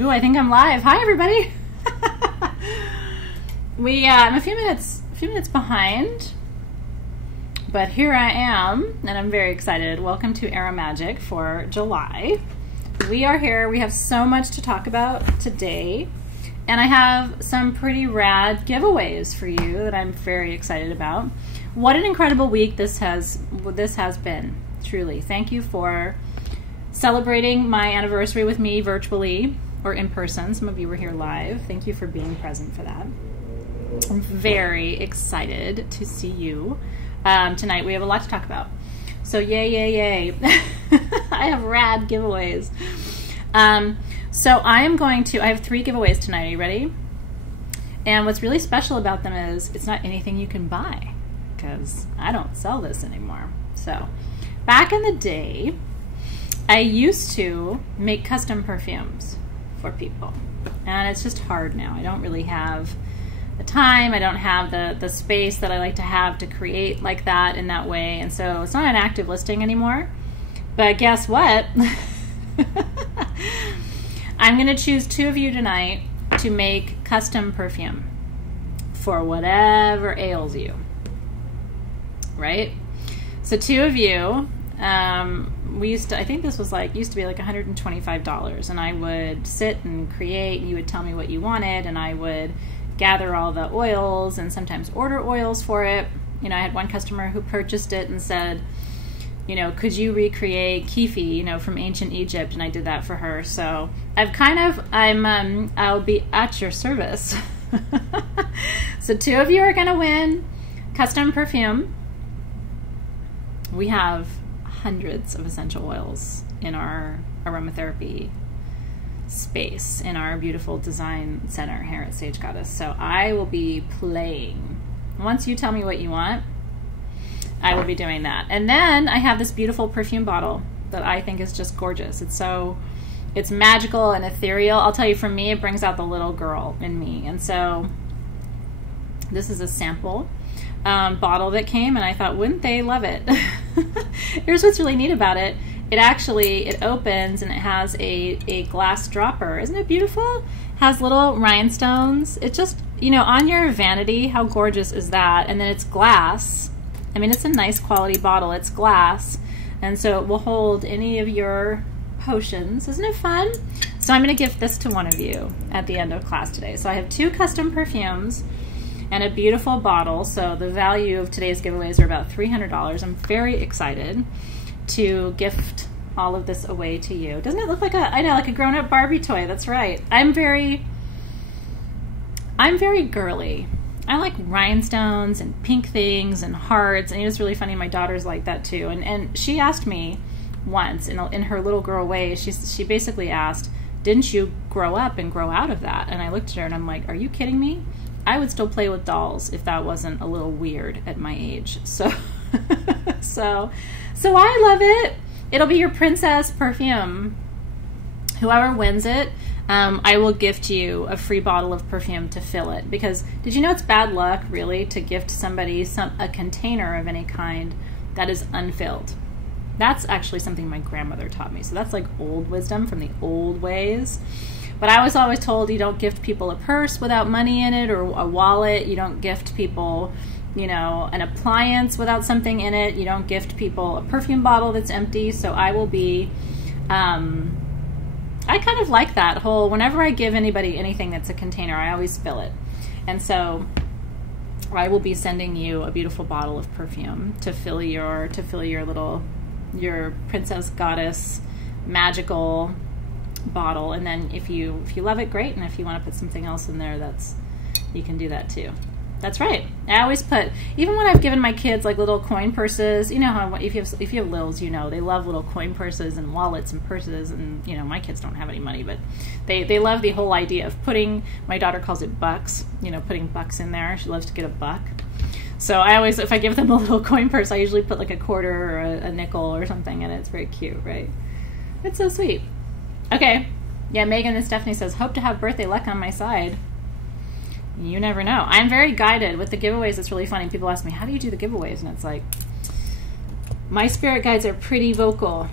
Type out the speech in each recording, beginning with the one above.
Ooh, I think I'm live. Hi, everybody. I'm a few minutes behind, but here I am, and I'm very excited. Welcome to AroMagic for July. We are here. We have so much to talk about today, and I have some pretty rad giveaways for you that I'm very excited about. What an incredible week this has been. Truly, thank you for celebrating my anniversary with me virtually or in person. Some of you were here live. Thank you for being present for that. I'm very excited to see you tonight. We have a lot to talk about. So yay. I have rad giveaways. So I have 3 giveaways tonight. Are you ready? And what's really special about them is it's not anything you can buy because I don't sell this anymore. So back in the day, I used to make custom perfumes for people, and it's just hard now. I don't really have the time. I don't have the space that I like to have to create like that in that way, and so it's not an active listing anymore. But guess what? I'm going to choose 2 of you tonight to make custom perfume for whatever ails you, right? So 2 of you, I think this was used to be like $125, and I would sit and create, and you would tell me what you wanted, and I would gather all the oils and sometimes order oils for it. You know, I had one customer who purchased it and said, you know, could you recreate Kefi, you know, from ancient Egypt? And I did that for her. So I'll be at your service. So 2 of you are going to win custom perfume. We have hundreds of essential oils in our aromatherapy space in our beautiful design center here at Sage Goddess. So I will be playing. Once you tell me what you want, I will be doing that. And then I have this beautiful perfume bottle that I think is just gorgeous. It's magical and ethereal. I'll tell you, for me, it brings out the little girl in me. And so this is a sample bottle that came, and I thought, wouldn't they love it? Here's what's really neat about it. It opens and it has a glass dropper. Isn't it beautiful? Has little rhinestones. It just, you know, on your vanity, how gorgeous is that? And then it's glass. I mean, it's a nice quality bottle. It's glass. And so it will hold any of your potions. Isn't it fun? So I'm going to gift this to one of you at the end of class today. So I have 2 custom perfumes and a beautiful bottle. So the value of today's giveaways are about $300. I'm very excited to gift all of this away to you. Doesn't it look like a grown-up Barbie toy? That's right. I'm very girly. I like rhinestones and pink things and hearts, and it's really funny. My daughter's like that too. And she asked me once in her little girl way, she basically asked, didn't you grow up and grow out of that? And I looked at her and I'm like, are you kidding me? I would still play with dolls if that wasn't a little weird at my age. So so I love it. It'll be your princess perfume. Whoever wins it, I will gift you a free bottle of perfume to fill it. Because did you know it's bad luck, really, to gift somebody a container of any kind that is unfilled? That's actually something my grandmother taught me. So that's like old wisdom from the old ways. But I was always told you don't gift people a purse without money in it, or a wallet. You don't gift people, you know, an appliance without something in it. You don't gift people a perfume bottle that's empty. So I will be, I kind of like that whole, whenever I give anybody anything that's a container, I always fill it. And so I will be sending you a beautiful bottle of perfume to fill your princess goddess magical bottle. And then if you love it, great. And if you want to put something else in there, you can do that too. That's right. I always put, even when I've given my kids like little coin purses, you know how if you have littles, you know, they love little coin purses and wallets and purses, and you know, my kids don't have any money, but they love the whole idea of putting, my daughter calls it bucks, you know, putting bucks in there. She loves to get a buck. So I always, if I give them a little coin purse, I usually put like a quarter or a nickel or something in it. It's very cute, right? It's so sweet. Okay. Yeah, Megan and Stephanie says, hope to have birthday luck on my side. You never know. I'm very guided with the giveaways. It's really funny. People ask me, how do you do the giveaways? And it's like, my spirit guides are pretty vocal.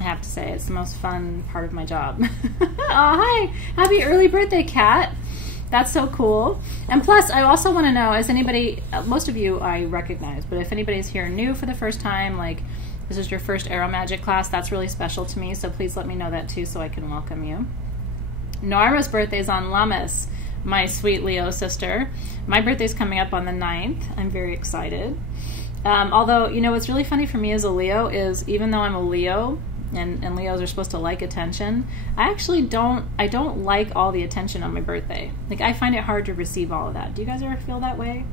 I have to say. It's the most fun part of my job. Oh, hi. Happy early birthday, Kat. That's so cool. And plus, I also want to know, is anybody, most of you I recognize, but if anybody's here new for the first time, like this is your first AroMagic class, that's really special to me, so please let me know that too so I can welcome you. Norma's birthday is on Lammas, my sweet Leo sister. My birthday's coming up on the 9th. I'm very excited. Although, you know, what's really funny for me as a Leo is, even though I'm a Leo, and Leos are supposed to like attention, I actually don't like all the attention on my birthday. Like, I find it hard to receive all of that. Do you guys ever feel that way?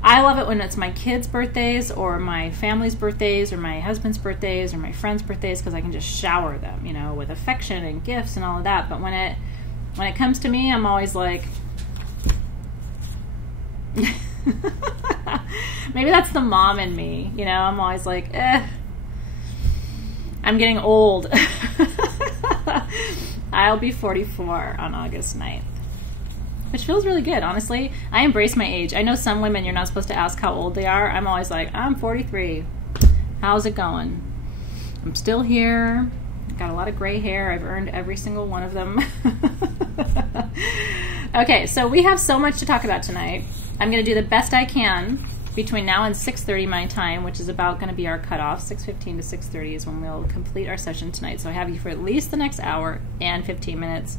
I love it when it's my kids' birthdays or my family's birthdays or my husband's birthdays or my friends' birthdays, because I can just shower them, you know, with affection and gifts and all of that. But when it comes to me, I'm always like, maybe that's the mom in me, you know, I'm always like, I'm getting old. I'll be 44 on August 9th, which feels really good, honestly. I embrace my age. I know some women, you're not supposed to ask how old they are. I'm always like, I'm 43. How's it going? I'm still here. Got a lot of gray hair. I've earned every single one of them. Okay, so we have so much to talk about tonight. I'm going to do the best I can between now and 6:30 my time, which is about going to be our cutoff. 6:15 to 6:30 is when we'll complete our session tonight. So I have you for at least the next hour and 15 minutes,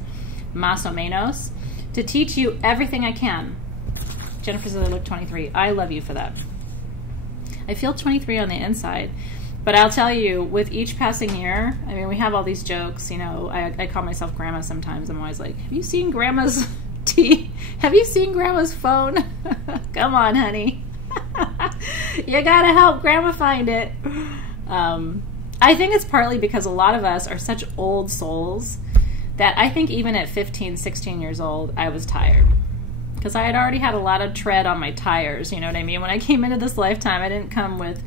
más o menos, to teach you everything I can. Jennifer says I look 23. I love you for that. I feel 23 on the inside. But I'll tell you, with each passing year, I mean, we have all these jokes, you know, I call myself Grandma sometimes. I'm always like, have you seen Grandma's tea? Have you seen Grandma's phone? Come on, honey. You gotta help Grandma find it. I think it's partly because a lot of us are such old souls that I think even at 15, 16 years old, I was tired. Because I had already had a lot of tread on my tires, you know what I mean? When I came into this lifetime, I didn't come with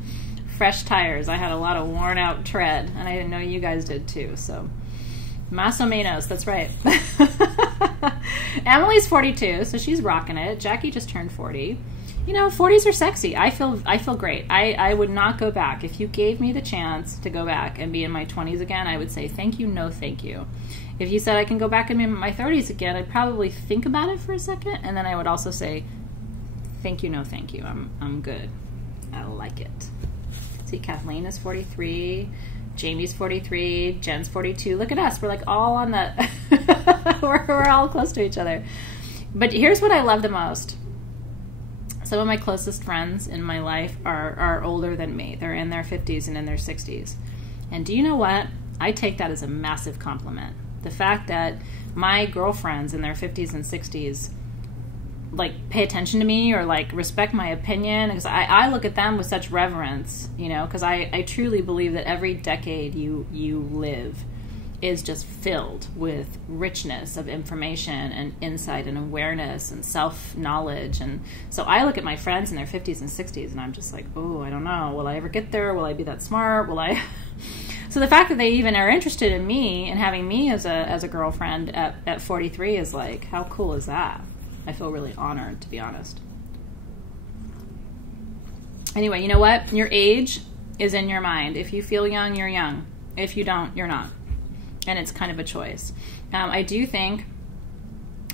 fresh tires. I had a lot of worn out tread, and I didn't know you guys did too. So, más o menos, that's right. Emily's 42, so she's rocking it. Jackie just turned 40. You know, 40s are sexy. I feel great. I would not go back. If you gave me the chance to go back and be in my 20s again, I would say thank you, no thank you. If you said I can go back and be in my 30s again, I'd probably think about it for a second, and then I would also say thank you, no thank you. I'm good. I like it. See, Kathleen is 43, Jamie's 43, Jen's 42. Look at us. We're like all on the... we're all close to each other. But here's what I love the most. Some of my closest friends in my life are older than me. They're in their 50s and in their 60s. And do you know what? I take that as a massive compliment. The fact that my girlfriends in their 50s and 60s like pay attention to me or like respect my opinion, because I look at them with such reverence, you know, because I truly believe that every decade you live is just filled with richness of information and insight and awareness and self-knowledge. And so I look at my friends in their 50s and 60s and I'm just like, oh, I don't know. Will I ever get there? Will I be that smart? Will I? So the fact that they even are interested in me and having me as a girlfriend at 43 is like, how cool is that? I feel really honored, to be honest. Anyway, you know what? Your age is in your mind. If you feel young, you're young. If you don't, you're not. And it's kind of a choice. I do think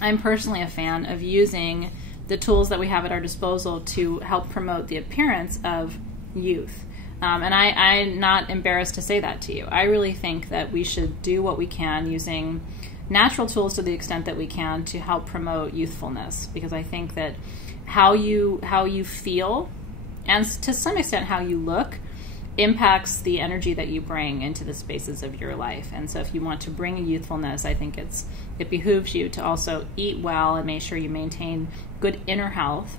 I'm personally a fan of using the tools that we have at our disposal to help promote the appearance of youth. And I'm not embarrassed to say that to you. I really think that we should do what we can using natural tools to the extent that we can to help promote youthfulness, because I think that how you feel and to some extent how you look impacts the energy that you bring into the spaces of your life. And so if you want to bring youthfulness, I think it behooves you to also eat well and make sure you maintain good inner health.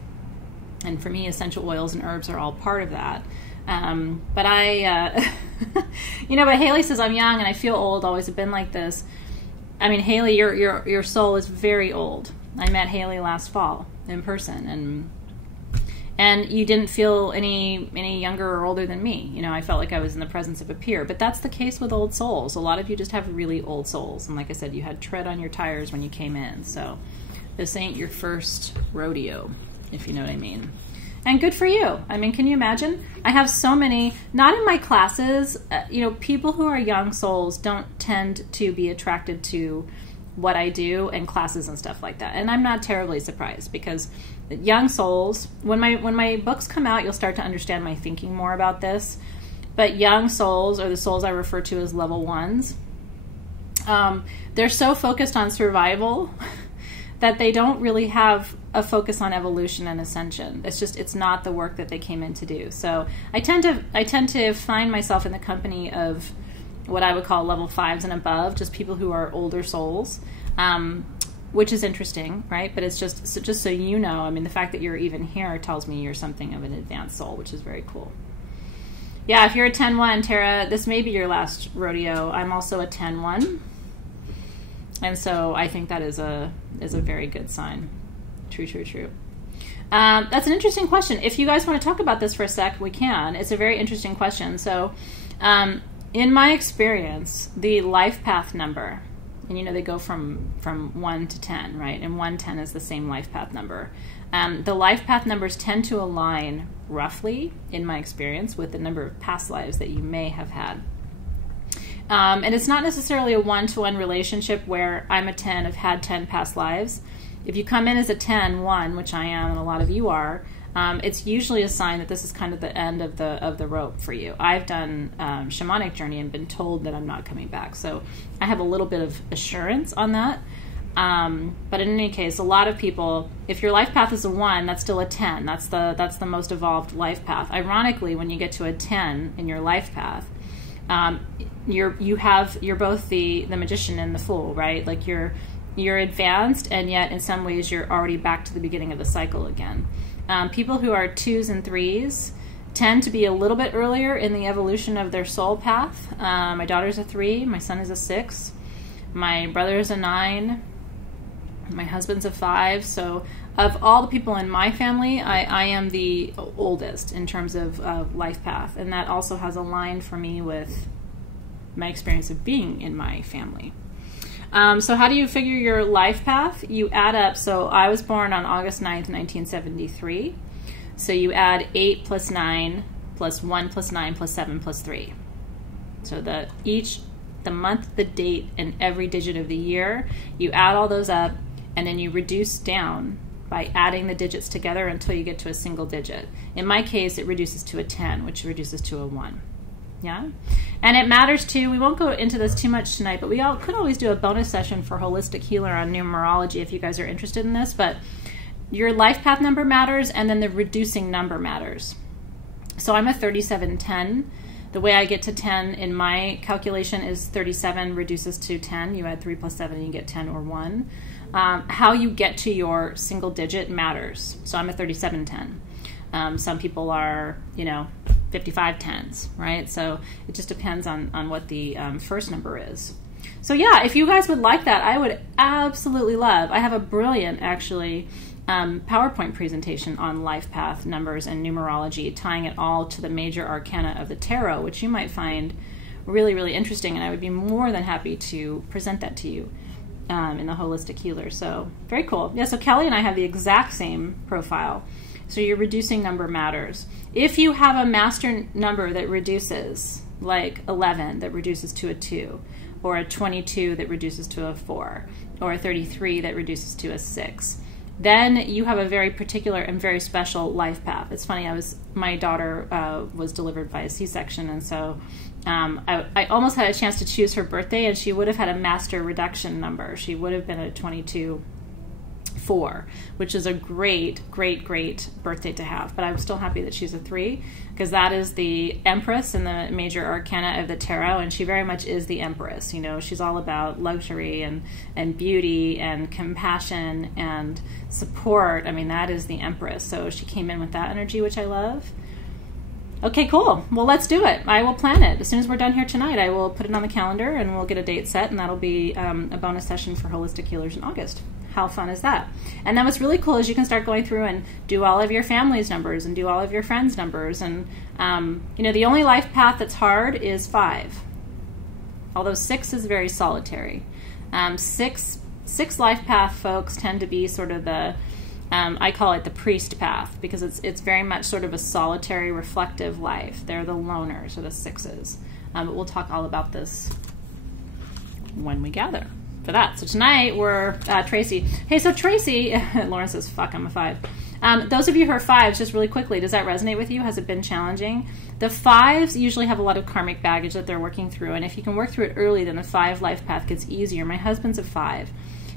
And for me, essential oils and herbs are all part of that. But I, you know, but Haley says I'm young and I feel old, always have been like this. I mean, Haley, your soul is very old. I met Haley last fall in person, and you didn't feel any younger or older than me. You know, I felt like I was in the presence of a peer. But that's the case with old souls. A lot of you just have really old souls. And like I said, you had tread on your tires when you came in. So this ain't your first rodeo, if you know what I mean. And good for you. I mean, can you imagine? I have so many, not in my classes, you know, people who are young souls don't tend to be attracted to what I do and classes and stuff like that. And I'm not terribly surprised, because young souls, when my books come out, you'll start to understand my thinking more about this. But young souls, or the souls I refer to as level ones, they're so focused on survival that they don't really have a focus on evolution and ascension. It's not the work that they came in to do. So I tend to find myself in the company of what I would call level 5s and above, just people who are older souls, which is interesting, right? But it's just so you know, I mean, the fact that you're even here tells me you're something of an advanced soul, which is very cool. Yeah, if you're a 10-1, Tara, this may be your last rodeo. I'm also a 10-1. And so I think that is a very good sign. True, true, true. That's an interesting question. If you guys want to talk about this for a sec, we can. It's a very interesting question. So in my experience, the life path number, and you know they go from 1 to 10, right? And 1, 10 is the same life path number. The life path numbers tend to align roughly, in my experience, with the number of past lives that you may have had. And it's not necessarily a one-to-one relationship where I'm a 10, I've had 10 past lives. If you come in as a 10-1, which I am and a lot of you are, it's usually a sign that this is kind of the end of the rope for you. I've done shamanic journey and been told that I'm not coming back. So I have a little bit of assurance on that. But in any case, a lot of people, if your life path is a 1, that's still a 10. That's the most evolved life path. Ironically, when you get to a 10 in your life path, you're both the magician and the fool, right? Like you're advanced, and yet in some ways you're already back to the beginning of the cycle again. People who are 2s and 3s tend to be a little bit earlier in the evolution of their soul path. My daughter's a 3, my son is a 6, my brother is a 9, my husband's a 5. So of all the people in my family, I am the oldest in terms of life path, and that also has aligned for me with my experience of being in my family. So how do you figure your life path? You add up. So I was born on August 9th, 1973. So you add 8 plus 9 plus 1 plus 9 plus 7 plus 3. So the month, the date, and every digit of the year, you add all those up, and then you reduce down by adding the digits together until you get to a single digit. In my case, it reduces to a 10, which reduces to a 1. Yeah? And it matters too. We won't go into this too much tonight, but we could always do a bonus session for Holistic Healer on numerology if you guys are interested in this. But your life path number matters, and then the reducing number matters. So I'm a 3710. The way I get to 10 in my calculation is 37 reduces to 10. You add 3 plus 7 and you get 10 or 1. How you get to your single digit matters. So I'm a 3710. Some people are, 5510s, right? So it just depends on what the first number is. So yeah, if you guys would like that, I would absolutely love. I have a brilliant, actually, PowerPoint presentation on life path numbers and numerology, tying it all to the major arcana of the tarot, which you might find really, really interesting, and I would be more than happy to present that to you in the Holistic Healer. So very cool. Yeah, so Kelly and I have the exact same profile. So your reducing number matters. If you have a master number that reduces, like 11 that reduces to a 2, or a 22 that reduces to a 4, or a 33 that reduces to a 6, then you have a very particular and very special life path. It's funny, my daughter was delivered by a C-section, and so I almost had a chance to choose her birthday, and she would have had a master reduction number. She would have been a 22-4, which is a great, great, great birthday to have. But I'm still happy that she's a 3, because that is the Empress in the major arcana of the tarot, and she very much is the Empress. She's all about luxury and beauty and compassion and support. I mean, that is the Empress. So she came in with that energy, which I love. Okay, cool. Well, let's do it. I will plan it. As soon as we're done here tonight, I will put it on the calendar and we'll get a date set, and that'll be a bonus session for Holistic Healers in August. How fun is that? And then what's really cool is you can start going through and do all of your family's numbers and do all of your friends' numbers. And, the only life path that's hard is 5, although 6 is very solitary. Six life path folks tend to be sort of the I call it the priest path because it's very much sort of a solitary, reflective life. They're the loners or the sixes. But we'll talk all about this when we gather for that. So tonight we're Tracy. Hey, so Tracy, Lauren says, fuck, I'm a 5. Those of you who are 5s, just really quickly, does that resonate with you? Has it been challenging? The 5s usually have a lot of karmic baggage that they're working through, and if you can work through it early, then the 5 life path gets easier. My husband's a 5.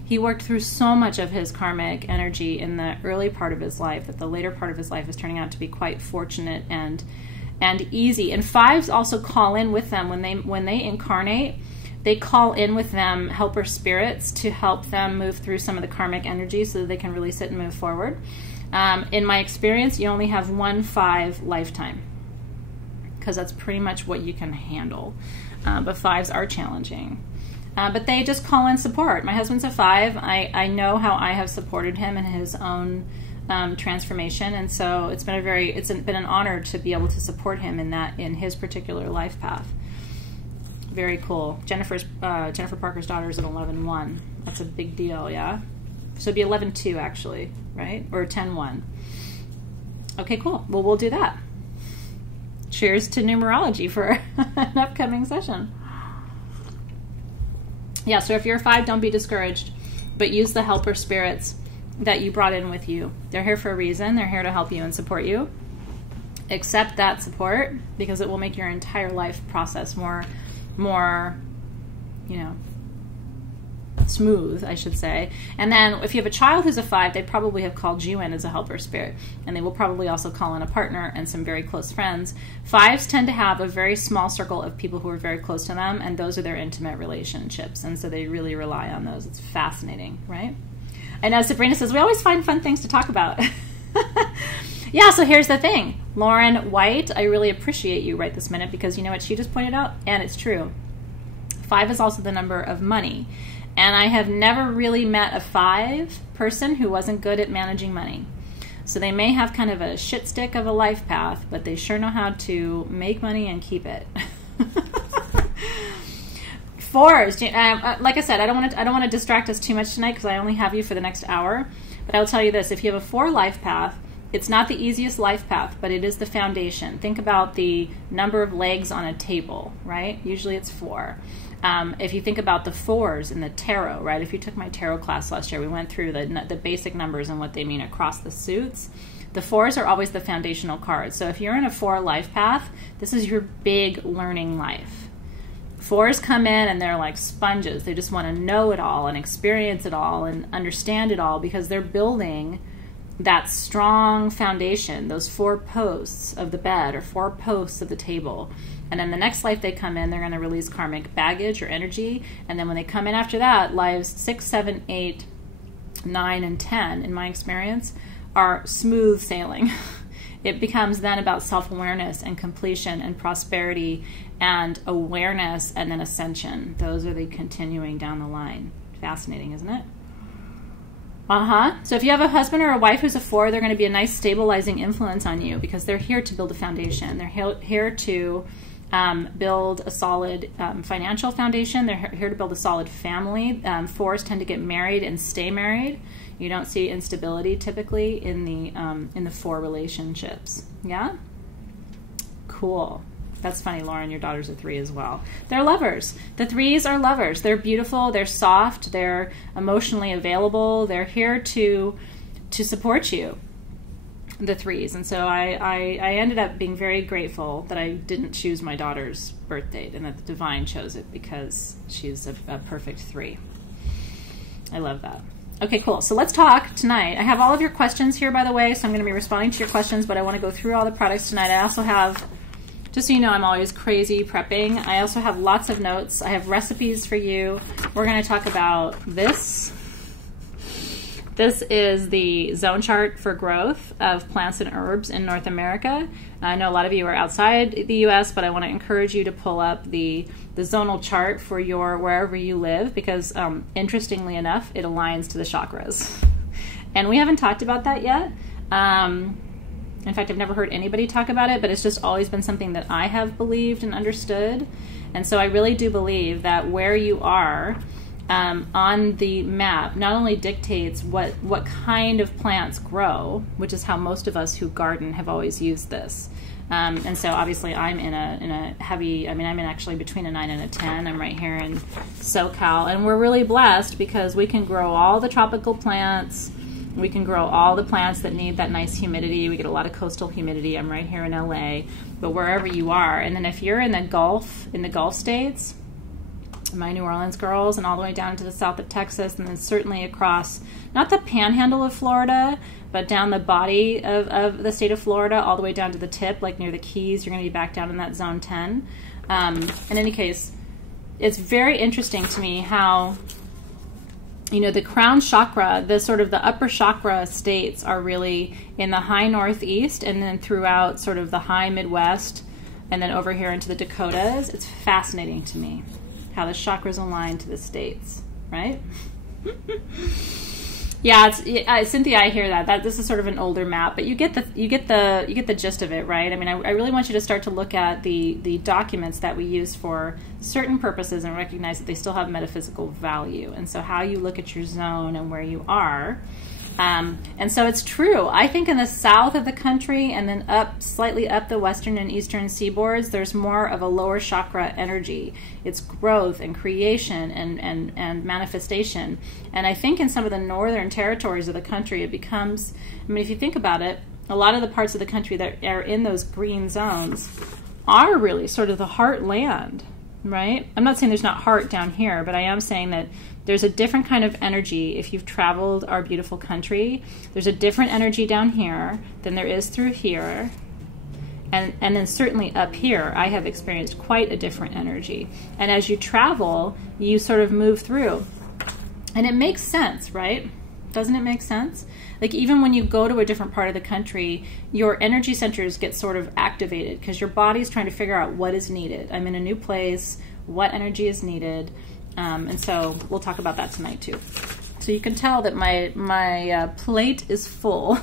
He worked through so much of his karmic energy in the early part of his life that the later part of his life is turning out to be quite fortunate and easy. And 5s also call in with them when they incarnate. They call in with them helper spirits to help them move through some of the karmic energy so that they can release it and move forward. In my experience, you only have 1 5 lifetime because that's pretty much what you can handle. But 5s are challenging. But they just call in support. My husband's a 5. I know how I have supported him in his own transformation, and so it's been been an honor to be able to support him in his particular life path. Very cool. Jennifer Parker's daughter is at 11-1. That's a big deal, yeah. So it'd be 11-2 actually, right? Or 10-1. Okay, cool. Well, we'll do that. Cheers to numerology for an upcoming session. Yeah, so if you're a 5, don't be discouraged, but use the helper spirits that you brought in with you. They're here for a reason. They're here to help you and support you. Accept that support because it will make your entire life process more, smooth, I should say. And then if you have a child who's a 5, they probably have called you in as a helper spirit, and they will probably also call in a partner and some very close friends. 5s tend to have a very small circle of people who are very close to them, and those are their intimate relationships, and so they really rely on those. It's fascinating, right? And as Sabrina says, we always find fun things to talk about. Yeah, so here's the thing. Lauren White, I really appreciate you right this minute because you know what she just pointed out? And it's true. 5 is also the number of money. And I have never really met a 5 person who wasn't good at managing money. So they may have kind of a shit stick of a life path, but they sure know how to make money and keep it. 4s, like I said, I don't want to distract us too much tonight because I only have you for the next hour. But I'll tell you this: if you have a 4 life path, it's not the easiest life path, but it is the foundation. Think about the number of legs on a table, right? Usually it's 4. If you think about the 4s in the tarot, right? If you took my tarot class last year, we went through the basic numbers and what they mean across the suits. The 4s are always the foundational cards. So if you're in a 4 life path, this is your big learning life. 4s come in and they're like sponges. They just want to know it all and experience it all and understand it all because they're building that strong foundation, those 4 posts of the bed or 4 posts of the table. And then the next life they come in, they're going to release karmic baggage or energy. And then when they come in after that, lives 6, 7, 8, 9, and 10, in my experience, are smooth sailing. It becomes then about self-awareness and completion and prosperity and awareness and then ascension. Those are the continuing down the line. Fascinating, isn't it? So if you have a husband or a wife who's a 4, they're going to be a nice stabilizing influence on you because they're here to build a foundation. They're here to build a solid financial foundation. They're here to build a solid family. 4s tend to get married and stay married. You don't see instability typically in the 4 relationships. Yeah? Cool. That's funny, Lauren, your daughter's a 3 as well. They're lovers. The 3s are lovers. They're beautiful, they're soft, they're emotionally available. They're here to support you, the 3s. And so I ended up being very grateful that I didn't choose my daughter's birth date and that the divine chose it because she's a perfect 3. I love that. Okay, cool. So let's talk tonight. I have all of your questions here, by the way, so I'm going to be responding to your questions, but I want to go through all the products tonight. I also have... Just so you know, I'm always crazy prepping. I also have lots of notes. I have recipes for you. We're going to talk about this. This is the zone chart for growth of plants and herbs in North America. I know a lot of you are outside the U.S., but I want to encourage you to pull up the zonal chart for wherever you live because, interestingly enough, it aligns to the chakras. And we haven't talked about that yet. In fact, I've never heard anybody talk about it, but it's just always been something that I have believed and understood. And so I really do believe that where you are on the map not only dictates what kind of plants grow, which is how most of us who garden have always used this. And so obviously I'm in a heavy, I mean, I'm in actually between a 9 and a 10. I'm right here in SoCal, and we're really blessed because we can grow all the tropical plants. We can grow all the plants that need that nice humidity. We get a lot of coastal humidity. I'm right here in LA, but wherever you are. And then if you're in the Gulf states, my New Orleans girls, and all the way down to the south of Texas, and then certainly across, not the panhandle of Florida, but down the body of the state of Florida, all the way down to the tip, like near the Keys, you're going to be back down in that zone 10. In any case, it's very interesting to me how, you know, the crown chakra, the sort of the upper chakra states are really in the high northeast, and then throughout sort of the high Midwest, and then over here into the Dakotas. It's fascinating to me how the chakras align to the states, right? Yeah, Cynthia, I hear that. This is sort of an older map, but you get the gist of it, right? I mean, I really want you to start to look at the documents that we use for certain purposes and recognize that they still have metaphysical value. And so how you look at your zone and where you are. And so it's true. I think in the south of the country and then slightly up the western and eastern seaboards, there's more of a lower chakra energy. It's growth and creation and manifestation. And I think in some of the northern territories of the country, it becomes, I mean, if you think about it, a lot of the parts of the country that are in those green zones are really sort of the heartland, right? I'm not saying there's not heart down here, but I am saying that there's a different kind of energy. If you've traveled our beautiful country, there's a different energy down here than there is through here. And then certainly up here, I have experienced quite a different energy. And as you travel, you sort of move through. And it makes sense, right? Doesn't it make sense? Like even when you go to a different part of the country, your energy centers get sort of activated because your body's trying to figure out what is needed. I'm in a new place, what energy is needed. And so we'll talk about that tonight too. So you can tell that my plate is full.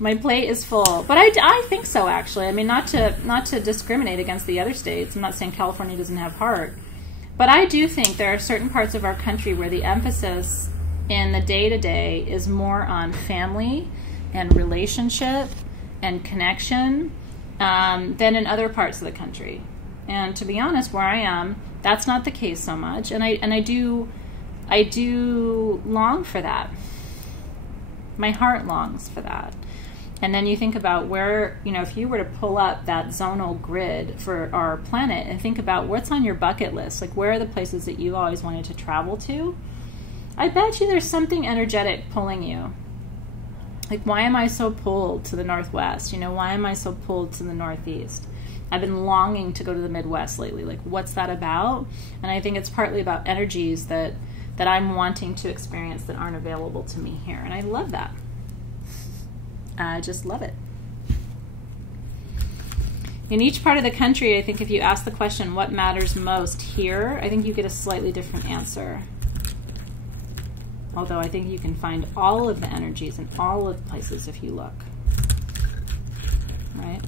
My plate is full, but I think so actually. I mean, not to discriminate against the other states. I'm not saying California doesn't have heart, but I do think there are certain parts of our country where the emphasis in the day-to-day is more on family and relationship and connection than in other parts of the country. And to be honest, where I am, that's not the case so much. And I do long for that. My heart longs for that. And then you think about where, you know, if you were to pull up that zonal grid for our planet and think about what's on your bucket list, like where are the places that you always wanted to travel to, I bet you there's something energetic pulling you. Like, why am I so pulled to the Northwest? You know, why am I so pulled to the Northeast? I've been longing to go to the Midwest lately. Like, what's that about? And I think it's partly about energies that I'm wanting to experience that aren't available to me here. And I love that. I just love it. In each part of the country, I think if you ask the question, what matters most here, I think you get a slightly different answer. Although I think you can find all of the energies in all of the places if you look. Right?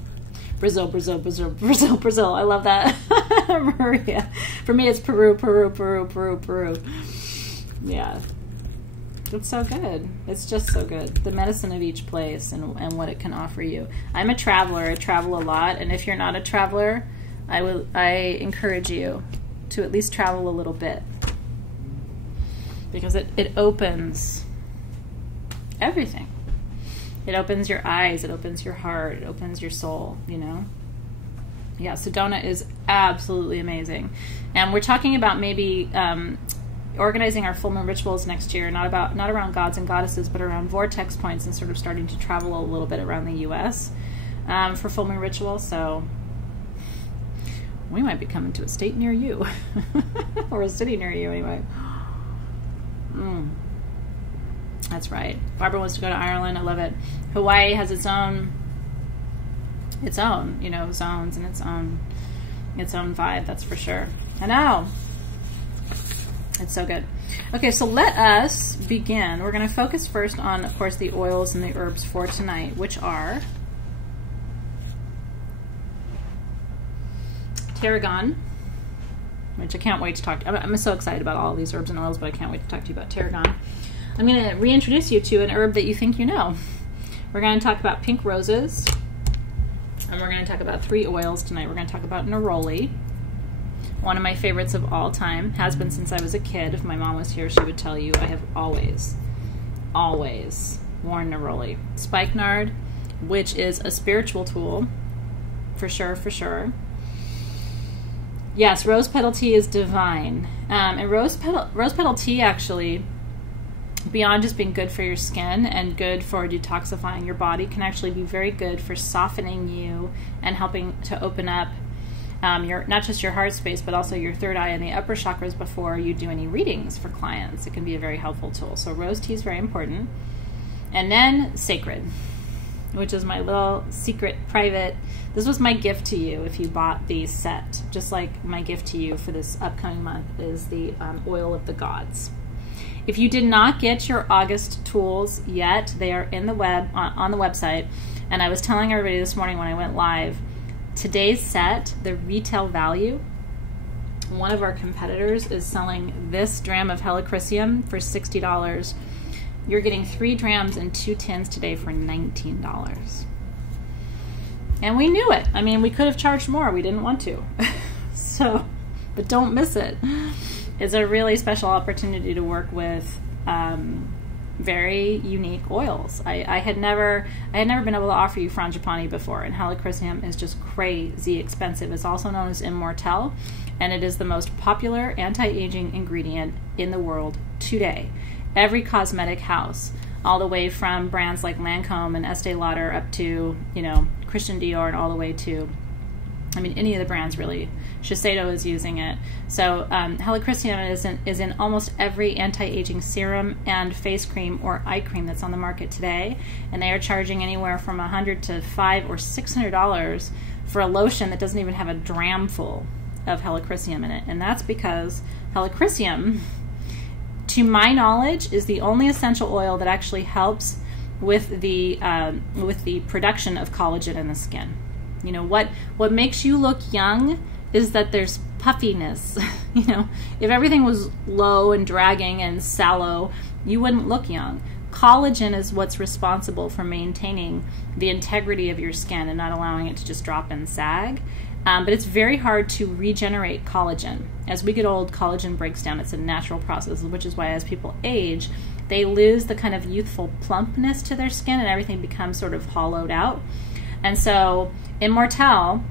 Brazil, Brazil, Brazil, Brazil, Brazil. I love that. Maria. For me, it's Peru, Peru, Peru, Peru, Peru. Yeah. It's so good. It's just so good. The medicine of each place and what it can offer you. I'm a traveler. I travel a lot. And if you're not a traveler, I encourage you to at least travel a little bit. Because it opens everything. It opens your eyes, it opens your heart, it opens your soul, you know? Yeah, Sedona is absolutely amazing. And we're talking about maybe organizing our full moon rituals next year, not around gods and goddesses, but around vortex points and sort of starting to travel a little bit around the U.S. For full moon ritual. So we might be coming to a state near you. Or a city near you anyway. That's right. Barbara wants to go to Ireland. I love it. Hawaii has its own, you know, zones and its own vibe. That's for sure. I know. It's so good. Okay, so let us begin. We're going to focus first on, of course, the oils and the herbs for tonight, which are tarragon, which I can't wait to talk to. I'm so excited about all these herbs and oils, but I can't wait to talk to you about tarragon. I'm going to reintroduce you to an herb that you think you know. We're going to talk about pink roses, and we're going to talk about 3 oils tonight. We're going to talk about neroli, one of my favorites of all time, has been since I was a kid. If my mom was here, she would tell you I have always worn neroli. Spikenard, which is a spiritual tool, for sure. Yes, rose petal tea is divine. And rose petal tea, actually, beyond just being good for your skin and good for detoxifying your body, can actually be very good for softening you and helping to open up not just your heart space, but also your third eye and the upper chakras before you do any readings for clients. It can be a very helpful tool. So rose tea is very important. And then sacred, which is my little secret private. This was my gift to you if you bought the set. Just like my gift to you for this upcoming month is the oil of the gods. If you did not get your August tools yet, they are in the on the website. And I was telling everybody this morning when I went live, today's set, the retail value, one of our competitors is selling this dram of helichrysum for $60. You're getting 3 drams and 2 tins today for $19. And we knew it. I mean, we could have charged more. We didn't want to. So, but don't miss it. It's a really special opportunity to work with very unique oils. I had never been able to offer you frangipani before, and helichrysum is just crazy expensive. It's also known as Immortelle, and it is the most popular anti-aging ingredient in the world today. Every cosmetic house, all the way from brands like Lancome and Estee Lauder up to, you know, Christian Dior, and all the way to, I mean, any of the brands really. Shiseido is using it. So helichrysum is in almost every anti-aging serum and face cream or eye cream that's on the market today, and they are charging anywhere from $100 to $500 or $600 for a lotion that doesn't even have a dram full of helichrysum in it. And that's because helichrysum, to my knowledge, is the only essential oil that actually helps with the production of collagen in the skin. You know, what makes you look young is that there's puffiness. You know, if everything was low and dragging and sallow, you wouldn't look young. Collagen is what's responsible for maintaining the integrity of your skin and not allowing it to just drop and sag. But it's very hard to regenerate collagen. As we get old, collagen breaks down. It's a natural process, which is why as people age, they lose the kind of youthful plumpness to their skin and everything becomes sort of hollowed out. And so Immortelle,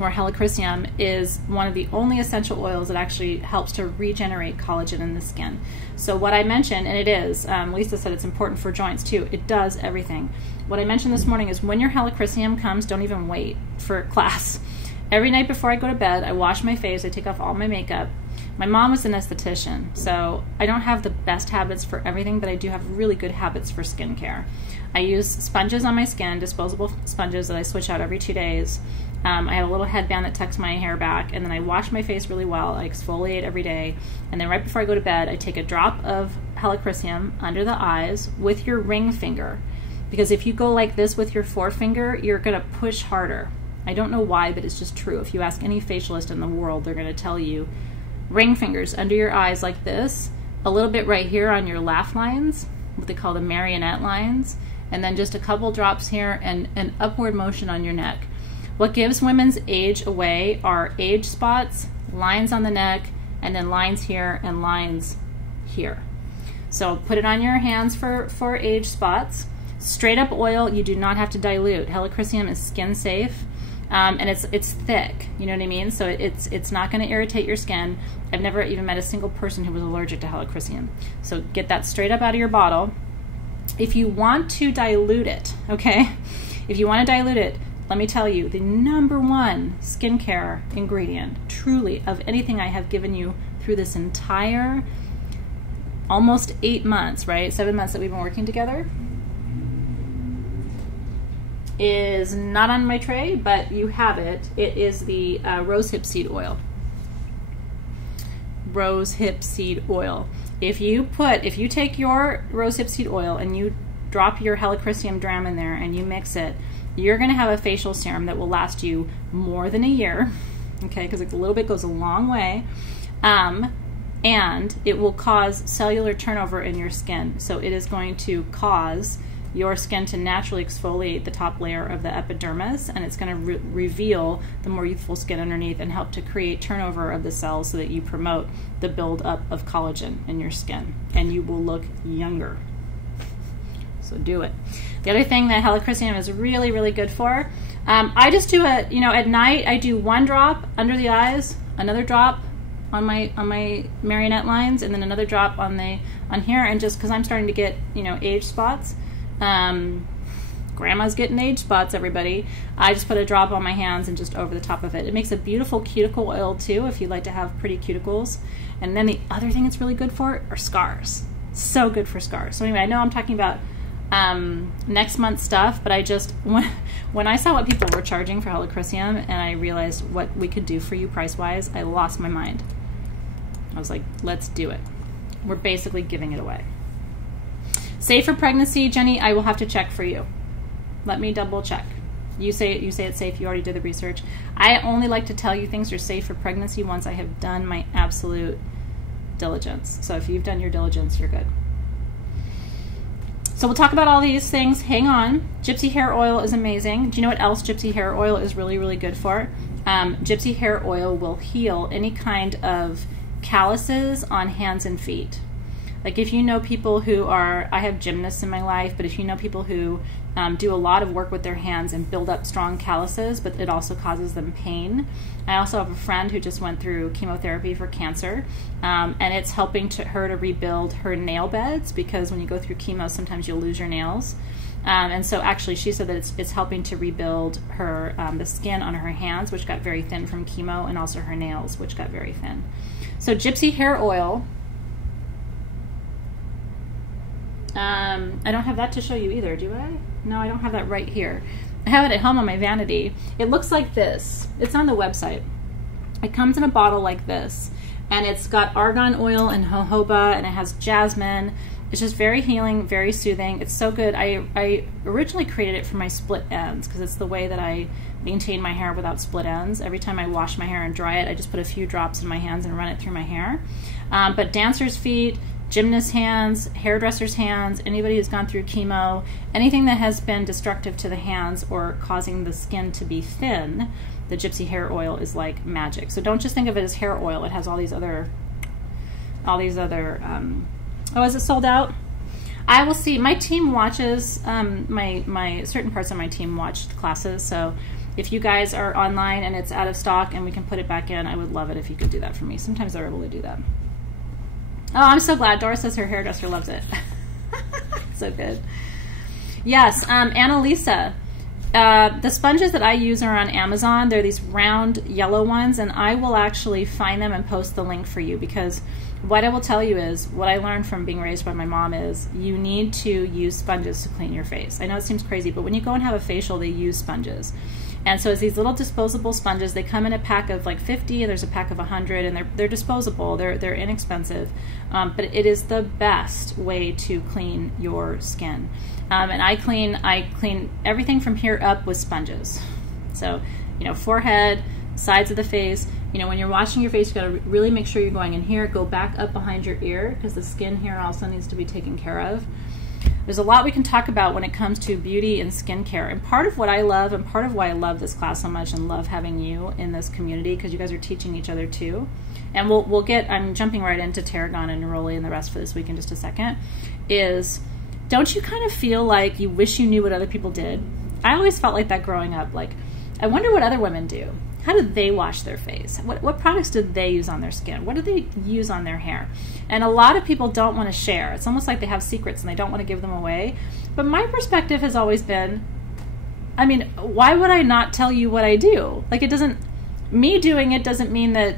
or helichrysum, is one of the only essential oils that actually helps to regenerate collagen in the skin. So what I mentioned, and it is, Lisa said it's important for joints too, it does everything. What I mentioned this morning is when your helichrysum comes, don't even wait for class. Every night before I go to bed, I wash my face, I take off all my makeup. My mom was an esthetician, so I don't have the best habits for everything, but I do have really good habits for skincare. I use sponges on my skin, disposable sponges that I switch out every 2 days. I have a little headband that tucks my hair back, and then I wash my face really well. I exfoliate every day, and then right before I go to bed, I take a drop of helichrysum under the eyes with your ring finger, because if you go like this with your forefinger, you're going to push harder. I don't know why, but it's just true. If you ask any facialist in the world, they're going to tell you ring fingers under your eyes like this, a little bit right here on your laugh lines, what they call the marionette lines, and then just a couple drops here and an upward motion on your neck. What gives women's age away are age spots, lines on the neck, and then lines here and lines here. So put it on your hands for age spots. Straight up oil, you do not have to dilute. Helichrysum is skin safe, and it's thick, you know what I mean? So it's not going to irritate your skin. I've never even met a single person who was allergic to helichrysum. So get that straight up out of your bottle. If you want to dilute it, okay? If you want to dilute it, let me tell you, the #1 skincare ingredient, truly, of anything I have given you through this entire almost 8 months, right? 7 months that we've been working together, is not on my tray, but you have it. It is the rosehip seed oil. Rosehip seed oil. If you take your rosehip seed oil and you drop your helichrysum dram in there and you mix it, you're going to have a facial serum that will last you more than a year. okay, because a little bit goes a long way. And it will cause cellular turnover in your skin. So it is going to cause your skin to naturally exfoliate the top layer of the epidermis, and it's going to reveal the more youthful skin underneath and help to create turnover of the cells so that you promote the buildup of collagen in your skin, and you will look younger. So do it. The other thing that helichrysum is really, really good for, I just do it, you know, at night I do 1 drop under the eyes, another drop on my marionette lines, and then another drop on here, and just because I'm starting to get, you know, age spots. Grandma's getting age spots, everybody. I just put a drop on my hands and just over the top of it. It makes a beautiful cuticle oil too, if you like to have pretty cuticles. And then the other thing it's really good for are scars. So good for scars. So anyway, I know I'm talking about next month's stuff, but I just, when I saw what people were charging for helichrysum and I realized what we could do for you price-wise, I lost my mind. I was like, let's do it. We're basically giving it away. Safe for pregnancy, Jenny, I will have to check for you. Let me double check. You say it's safe, you already did the research. I only like to tell you things are safe for pregnancy once I have done my absolute diligence. So if you've done your diligence, you're good. So we'll talk about all these things. Hang on. Gypsy hair oil is amazing. Do you know what else gypsy hair oil is really, really good for? Gypsy hair oil will heal any kind of calluses on hands and feet. Like if you know people who are, I have gymnasts in my life, but if you know people who do a lot of work with their hands and build up strong calluses, but it also causes them pain. I also have a friend who just went through chemotherapy for cancer, and it's helping her to rebuild her nail beds, because when you go through chemo, sometimes you'll lose your nails. And so actually she said that it's helping to rebuild her the skin on her hands, which got very thin from chemo, and also her nails, which got very thin. So gypsy hair oil. I don't have that to show you either, do I? No, I don't have that right here. I have it at home on my vanity. It looks like this. It's on the website. It comes in a bottle like this, and it's got argan oil and jojoba, and it has jasmine. It's just very healing, very soothing. It's so good. I originally created it for my split ends, because it's the way that I maintain my hair without split ends. Every time I wash my hair and dry it, I just put a few drops in my hands and run it through my hair. But dancers' feet, gymnast hands, hairdresser's hands, anybody who's gone through chemo, anything that has been destructive to the hands or causing the skin to be thin, the gypsy hair oil is like magic. So don't just think of it as hair oil. It has all these other, oh, is it sold out? I will see. My team watches, my certain parts of my team watch classes. So if you guys are online and it's out of stock and we can put it back in, I would love it if you could do that for me. Sometimes they're able to do that. Oh, I'm so glad. Doris says her hairdresser loves it. So good. Yes, Annalisa. The sponges that I use are on Amazon. They're these round yellow ones, and I will actually find them and post the link for you, because what I will tell you is, what I learned from being raised by my mom is, you need to use sponges to clean your face. I know it seems crazy, but when you go and have a facial, they use sponges. And so it's these little disposable sponges. They come in a pack of like 50, and there's a pack of 100, and they're disposable. They're inexpensive, but it is the best way to clean your skin. And I clean everything from here up with sponges. So, you know, forehead, sides of the face. You know, when you're washing your face, you got to really make sure you're going in here. Go back up behind your ear, because the skin here also needs to be taken care of. There's a lot we can talk about when it comes to beauty and skincare. And part of what I love, and part of why I love this class so much and love having you in this community, because you guys are teaching each other too. And we'll get, I'm jumping right into tarragon and neroli and the rest for this week in just a second, is, don't you kind of feel like you wish you knew what other people did? I always felt like that growing up. Like, I wonder what other women do. How do they wash their face? What products do they use on their skin? What do they use on their hair? And a lot of people don't want to share. It's almost like they have secrets and they don't want to give them away. But my perspective has always been, I mean, why would I not tell you what I do? Like, it doesn't, me doing it doesn't mean that,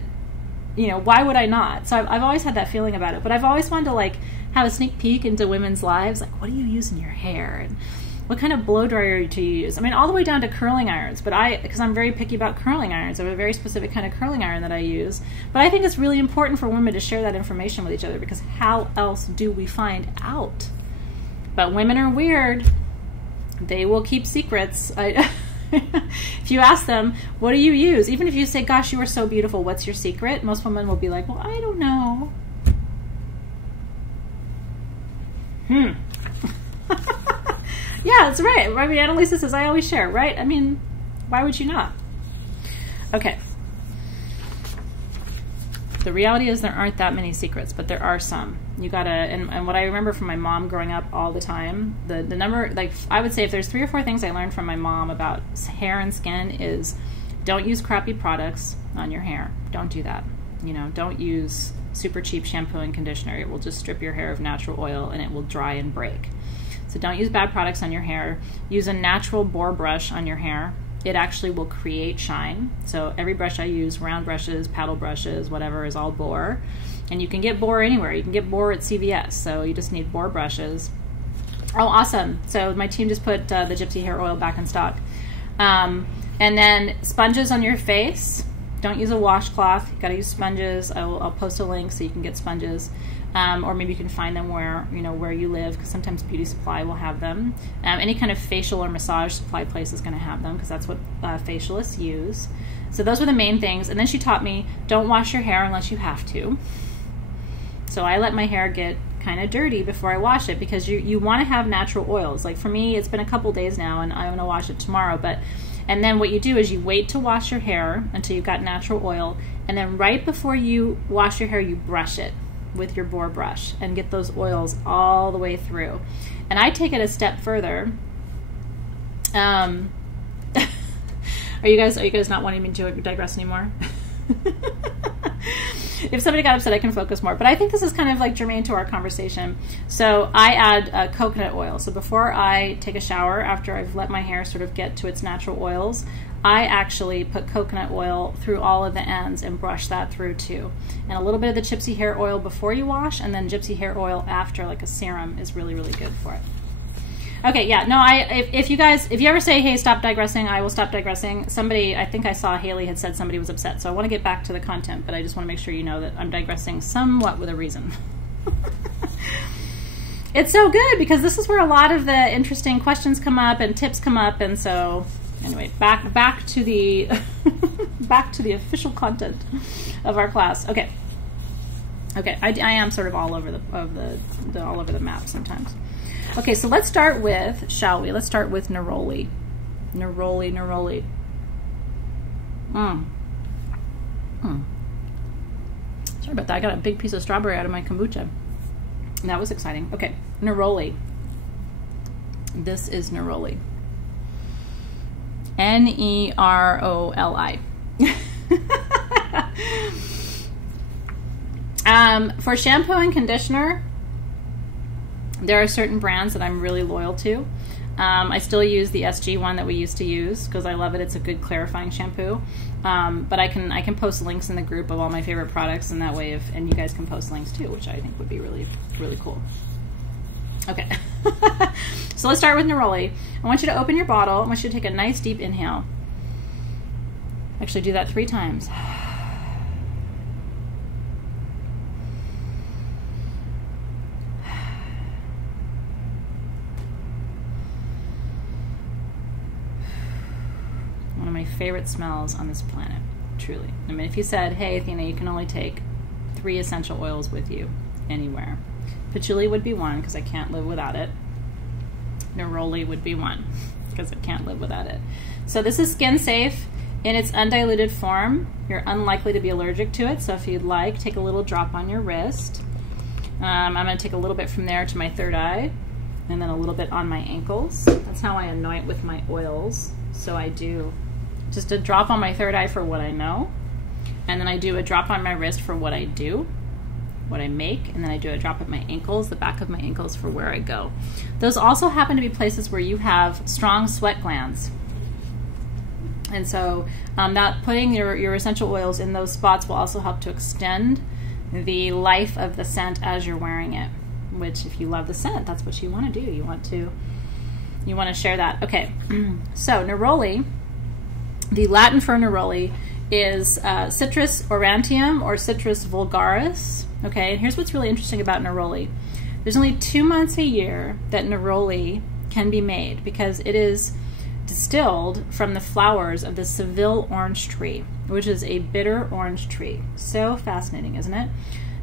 you know, why would I not? So I've always had that feeling about it. But I've always wanted to, like, have a sneak peek into women's lives. Like, what do you use in your hair? And what kind of blow dryer do you use? I mean, all the way down to curling irons, but because I'm very picky about curling irons, I have a very specific kind of curling iron that I use. But I think it's really important for women to share that information with each other, because how else do we find out? But women are weird. They will keep secrets. If you ask them, what do you use? Even if you say, gosh, you are so beautiful, what's your secret? Most women will be like, well, I don't know. Yeah, that's right. I mean, Annalisa says, I always share, right? I mean, why would you not? Okay. The reality is there aren't that many secrets, but there are some. You gotta, and what I remember from my mom growing up all the time, the number, like, I would say if there's 3 or 4 things I learned from my mom about hair and skin is don't use crappy products on your hair. Don't do that. You know, don't use super cheap shampoo and conditioner. It will just strip your hair of natural oil and it will dry and break. So don't use bad products on your hair. Use a natural boar brush on your hair. It actually will create shine. So every brush I use, round brushes, paddle brushes, whatever, is all boar. And you can get boar anywhere. You can get boar at CVS. So you just need boar brushes. Oh, awesome. So my team just put the Gypsy hair oil back in stock. And then sponges on your face. Don't use a washcloth. You gotta use sponges. I'll post a link so you can get sponges. Or maybe you can find them where you live, because sometimes beauty supply will have them. Any kind of facial or massage supply place is going to have them, because that's what facialists use. So those were the main things. And then she taught me, don't wash your hair unless you have to. So I let my hair get kind of dirty before I wash it, because you want to have natural oils. Like for me, it's been a couple days now and I'm going to wash it tomorrow. And then what you do is you wait to wash your hair until you've got natural oil. And then right before you wash your hair, you brush it with your boar brush and get those oils all the way through. And I take it a step further. Are you guys not wanting me to digress anymore? If somebody got upset, I can focus more. But I think this is kind of like germane to our conversation. So I add coconut oil. So before I take a shower, after I've let my hair sort of get to its natural oils, I actually put coconut oil through all of the ends and brush that through too. And a little bit of the Gypsy hair oil before you wash, and then Gypsy hair oil after, like a serum, is really, really good for it. Okay, yeah, no, if you ever say, hey, stop digressing, I will stop digressing. Somebody, I think I saw Haley had said somebody was upset, so I want to get back to the content, but I just want to make sure you know that I'm digressing somewhat with a reason. It's so good, because this is where a lot of the interesting questions come up and tips come up, and so anyway, back to the back to the official content of our class. Okay, I am sort of all over the map sometimes. Okay, so let's start with, shall we? Let's start with neroli. Neroli. Sorry about that. I got a big piece of strawberry out of my kombucha. And that was exciting. Okay, neroli. This is neroli. Neroli. For shampoo and conditioner, there are certain brands that I'm really loyal to. I still use the SG one that we used to use because I love it. It's a good clarifying shampoo. But I can post links in the group of all my favorite products, and that way, and you guys can post links too, which I think would be really, really cool. Okay, so let's start with neroli. I want you to open your bottle. I want you to take a nice deep inhale. Actually, do that 3 times. One of my favorite smells on this planet, truly. I mean, if you said, hey, Athena, you can only take 3 essential oils with you anywhere. Patchouli would be one, because I can't live without it. Neroli would be one, because I can't live without it. So this is skin safe in its undiluted form. You're unlikely to be allergic to it, so if you'd like, take a little drop on your wrist. I'm going to take a little bit from there to my third eye, and then a little bit on my ankles. That's how I anoint with my oils. So I do just a drop on my third eye for what I know, and then I do a drop on my wrist for what I do, what I make, and then I do a drop at my ankles, the back of my ankles, for where I go. Those also happen to be places where you have strong sweat glands. And so that putting your essential oils in those spots will also help to extend the life of the scent as you're wearing it, which, if you love the scent, that's what you want to do. You want to share that. Okay, so neroli, the Latin for neroli is Citrus aurantium or Citrus vulgaris. Okay, and here's what's really interesting about neroli. There's only 2 months a year that neroli can be made, because it is distilled from the flowers of the Seville orange tree, which is a bitter orange tree. So fascinating, isn't it?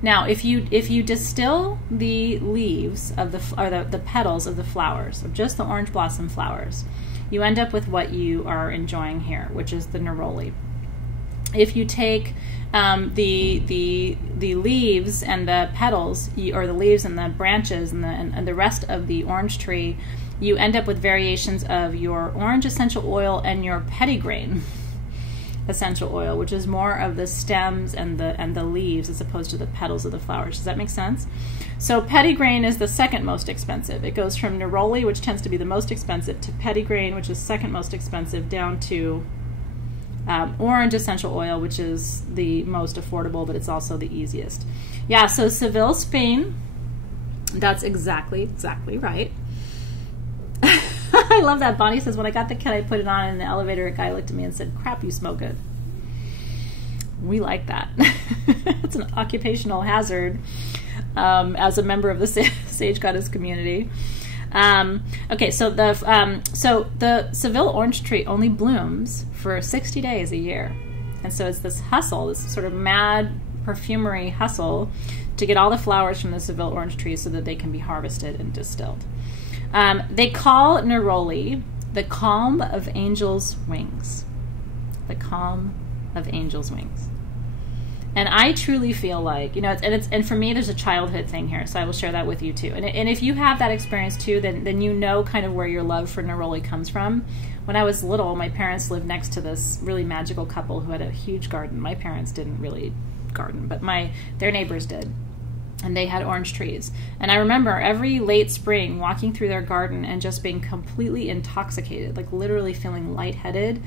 Now, if you distill the leaves of the petals of the flowers, of just the orange blossom flowers, you end up with what you are enjoying here, which is the neroli. If you take the leaves and the petals, or the leaves and the branches and the rest of the orange tree, you end up with variations of your orange essential oil and your petitgrain essential oil, which is more of the stems and the leaves as opposed to the petals of the flowers. Does that make sense? So petitgrain is the second most expensive. It goes from neroli, which tends to be the most expensive, to petitgrain, which is second most expensive, down to orange essential oil, which is the most affordable, but it's also the easiest. Yeah, so Seville, Spain. That's exactly right. I love that. Bonnie says, when I got the kit, I put it on in the elevator. A guy looked at me and said, crap, you smell good. We like that. It's an occupational hazard as a member of the Sage Goddess community. Okay, so the Seville orange tree only blooms for 60 days a year. And so it's this hustle, this sort of mad perfumery hustle to get all the flowers from the Seville orange tree so that they can be harvested and distilled. They call neroli the calm of angels' wings. The calm of angels' wings. And I truly feel like, and for me, there's a childhood thing here, so I will share that with you too. And if you have that experience too, then you know kind of where your love for neroli comes from. When I was little, my parents lived next to this really magical couple who had a huge garden. My parents didn't really garden, but their neighbors did. And they had orange trees. And I remember every late spring walking through their garden and just being completely intoxicated, like literally feeling lightheaded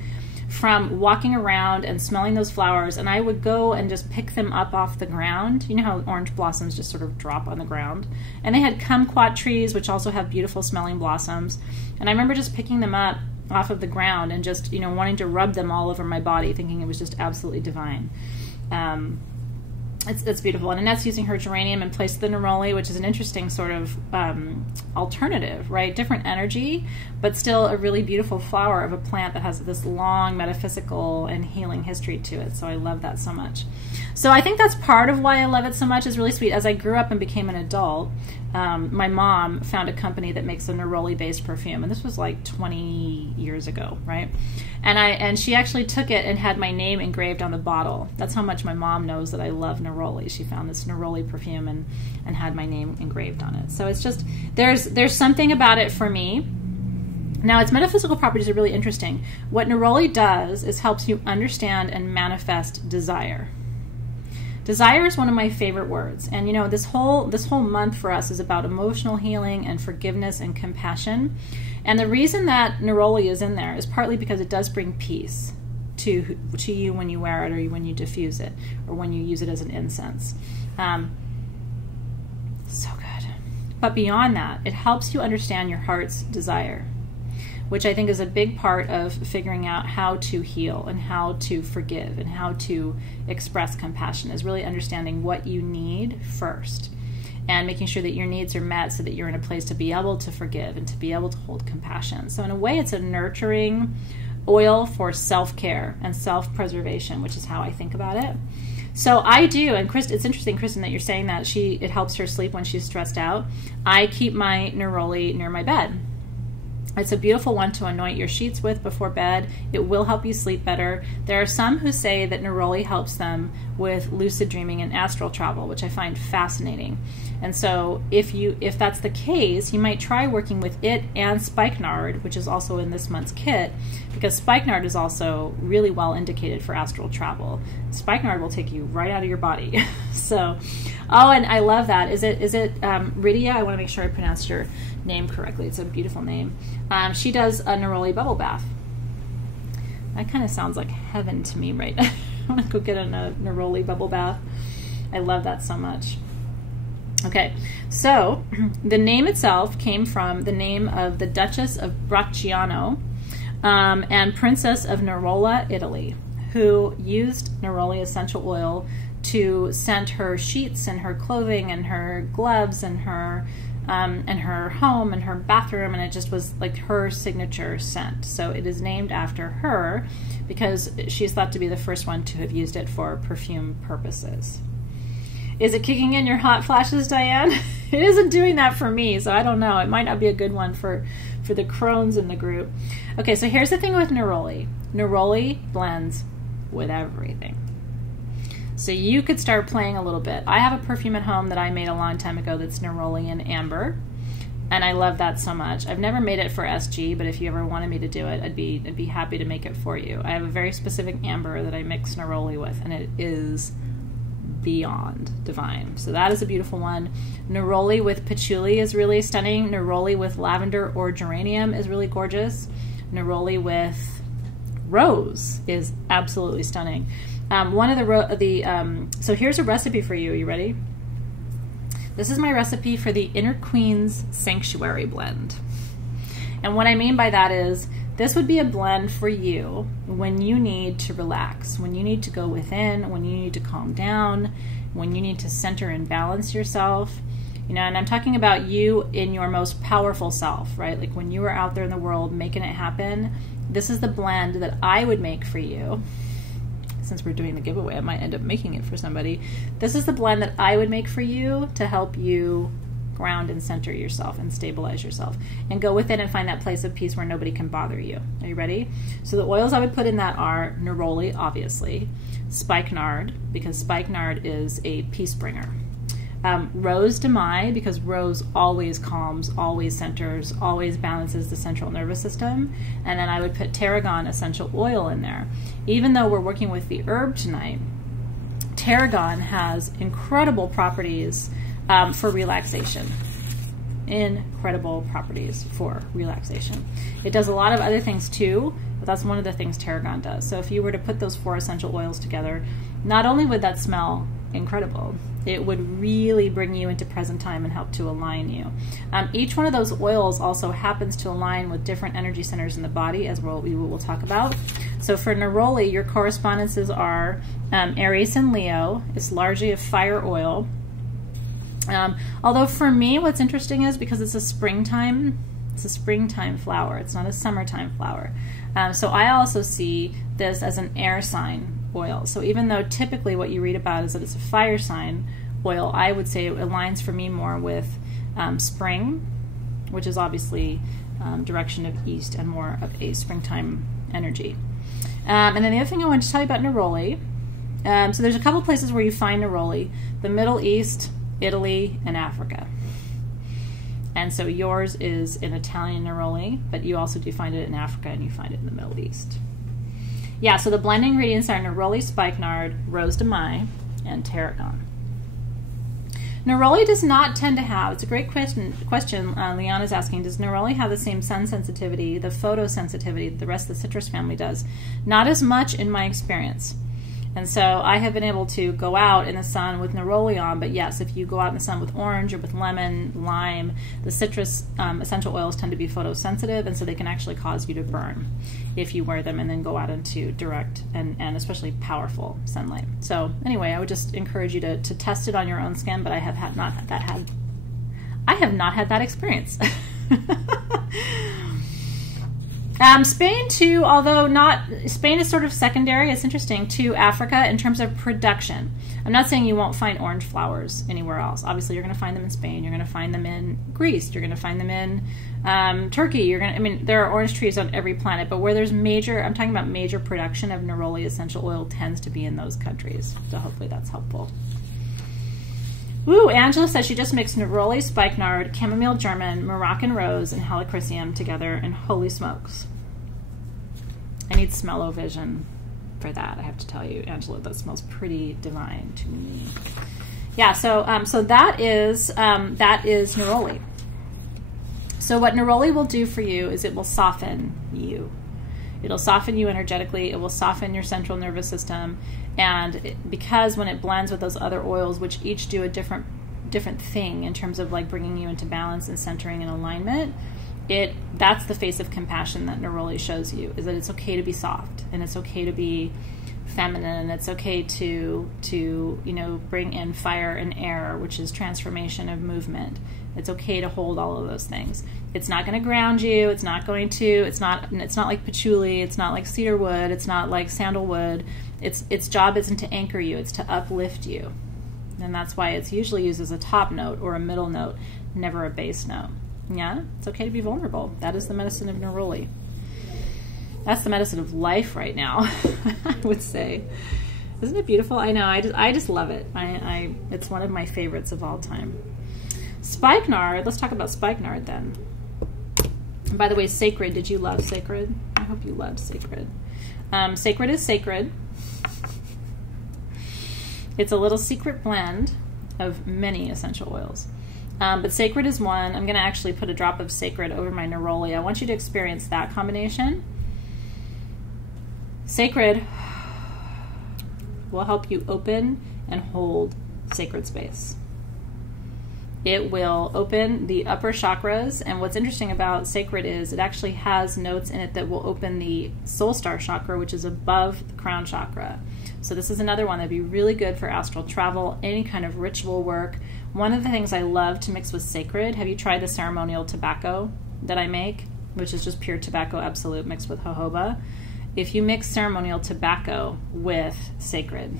from walking around and smelling those flowers. And I would go and just pick them up off the ground. You know how orange blossoms just sort of drop on the ground? And they had kumquat trees, which also have beautiful smelling blossoms. And I remember just picking them up off of the ground and just, wanting to rub them all over my body, thinking it was just absolutely divine. It's beautiful. And Annette's using her geranium in place of the neroli, which is an interesting sort of alternative, right? Different energy, but still a really beautiful flower of a plant that has this long metaphysical and healing history to it. So I love that so much. So I think that's part of why I love it so much. It's really sweet. As I grew up and became an adult, my mom found a company that makes a neroli-based perfume, and this was like 20 years ago, right? And she actually took it and had my name engraved on the bottle. That's how much my mom knows that I love neroli. She found this neroli perfume and had my name engraved on it. So it's just, there's something about it for me. Now, its metaphysical properties are really interesting. What neroli does is helps you understand and manifest desire. Desire is one of my favorite words. And this whole month for us is about emotional healing and forgiveness and compassion. And the reason that neroli is in there is partly because it does bring peace to you when you wear it, or when you diffuse it, or when you use it as an incense. So good. But beyond that, it helps you understand your heart's desire, which I think is a big part of figuring out how to heal and how to forgive and how to express compassion, is really understanding what you need first and making sure that your needs are met so that you're in a place to be able to forgive and to be able to hold compassion. So in a way, it's a nurturing oil for self-care and self-preservation, which is how I think about it. So I do, and it's interesting, Kristen, that you're saying that it helps her sleep when she's stressed out. I keep my neroli near my bed. It's a beautiful one to anoint your sheets with before bed. It will help you sleep better. There are some who say that neroli helps them with lucid dreaming and astral travel, which I find fascinating. And so if that's the case, you might try working with it and spikenard, which is also in this month's kit, because spikenard is also really well indicated for astral travel. Spikenard will take you right out of your body. So, and I love that. Is it Rydia? I want to make sure I pronounced your name correctly. It's a beautiful name. She does a neroli bubble bath. That kind of sounds like heaven to me, right? I want to go get a neroli bubble bath. I love that so much. Okay, so the name itself came from the name of the Duchess of Bracciano and Princess of Nerola, Italy, who used neroli essential oil to scent her sheets and her clothing and her gloves and her and her home and her bathroom, and it just was like her signature scent. So it is named after her because she's thought to be the first one to have used it for perfume purposes. Is it kicking in your hot flashes, Diane? It isn't doing that for me, so I don't know. It might not be a good one for the Crohn's in the group. Okay, so here's the thing with neroli. Neroli blends with everything. So you could start playing a little bit. I have a perfume at home that I made a long time ago that's neroli and amber, and I love that so much. I've never made it for SG, but if you ever wanted me to do it, I'd be happy to make it for you. I have a very specific amber that I mix neroli with, and it is beyond divine. So that is a beautiful one. Neroli with patchouli is really stunning. Neroli with lavender or geranium is really gorgeous. Neroli with rose is absolutely stunning. So here's a recipe for you. Are you ready? This is my recipe for the Inner Queen's Sanctuary blend. And what I mean by that is this would be a blend for you when you need to relax, when you need to go within, when you need to calm down, when you need to center and balance yourself. You know, and I'm talking about you in your most powerful self, right? Like when you are out there in the world making it happen, this is the blend that I would make for you. Since we're doing the giveaway, I might end up making it for somebody. This is the blend that I would make for you to help you ground and center yourself and stabilize yourself and go within and find that place of peace where nobody can bother you. Are you ready? So the oils I would put in that are neroli, obviously, spikenard, because spikenard is a peace bringer. Rose de Mai, because rose always calms, always centers, always balances the central nervous system. And then I would put tarragon essential oil in there. Even though we're working with the herb tonight, tarragon has incredible properties for relaxation. Incredible properties for relaxation. It does a lot of other things too, but that's one of the things tarragon does. So if you were to put those 4 essential oils together, not only would that smell incredible, it would really bring you into present time and help to align you. Each one of those oils also happens to align with different energy centers in the body, as we will talk about. So for neroli, your correspondences are Aries and Leo. It's largely a fire oil. Although for me, what's interesting is because it's a springtime flower. It's not a summertime flower. So I also see this as an air sign oil. So even though typically what you read about is that it's a fire sign oil, I would say it aligns for me more with spring, which is obviously direction of east and more of a springtime energy. And then the other thing I wanted to tell you about neroli, so there's a couple places where you find neroli: the Middle East, Italy, and Africa. And so yours is an Italian neroli, but you also do find it in Africa and you find it in the Middle East. Yeah, so the blending ingredients are neroli, spikenard, rose de Mai, and tarragon. Neroli does not tend to have, it's a great question Leanna's asking, does neroli have the same sun sensitivity, the photosensitivity that the rest of the citrus family does? Not as much in my experience. And so I have been able to go out in the sun with neroli on, but yes, if you go out in the sun with orange or with lemon, lime, the citrus essential oils tend to be photosensitive, and so they can actually cause you to burn if you wear them and then go out into direct and especially powerful sunlight. So anyway, I would just encourage you to test it on your own skin, but I have not had that experience. Spain too, although Spain is sort of secondary, it's interesting, to Africa in terms of production. I'm not saying you won't find orange flowers anywhere else. Obviously, you're going to find them in Spain. You're going to find them in Greece. You're going to find them in Turkey. There are orange trees on every planet, but where there's I'm talking about major production of neroli essential oil tends to be in those countries. So hopefully that's helpful. Ooh, Angela says she just mixed neroli, spikenard, chamomile German, Moroccan rose, and helichrysum together, and holy smokes. I need smell-o-vision for that, I have to tell you, Angela. That smells pretty divine to me. Yeah, so that is neroli. So what neroli will do for you is it will soften you. It'll soften you energetically. It will soften your central nervous system. And because when it blends with those other oils, which each do a different thing in terms of like bringing you into balance and centering and alignment, that's the face of compassion that neroli shows you, is that it's okay to be soft and it's okay to be feminine. It's okay to bring in fire and air, which is transformation of movement. It's okay to hold all of those things. It's not going to ground you. It's not like patchouli. It's not like cedar wood. It's not like sandalwood. Its job isn't to anchor you. It's to uplift you. And that's why it's usually used as a top note or a middle note, never a bass note. Yeah, it's okay to be vulnerable. That is the medicine of neroli. That's the medicine of life right now, I would say. Isn't it beautiful? I know. I just love it. It's one of my favorites of all time. Spikenard. Let's talk about spikenard then. And by the way, sacred. Did you love sacred? I hope you loved sacred. Sacred is sacred. It's a little secret blend of many essential oils. But sacred is one. I'm going to actually put a drop of sacred over my neroli. I want you to experience that combination. Sacred will help you open and hold sacred space. It will open the upper chakras, and what's interesting about sacred is it actually has notes in it that will open the soul star chakra, which is above the crown chakra. So this is another one that'd be really good for astral travel, any kind of ritual work. One of the things I love to mix with sacred, have you tried the ceremonial tobacco that I make, which is just pure tobacco absolute mixed with jojoba? If you mix ceremonial tobacco with sacred,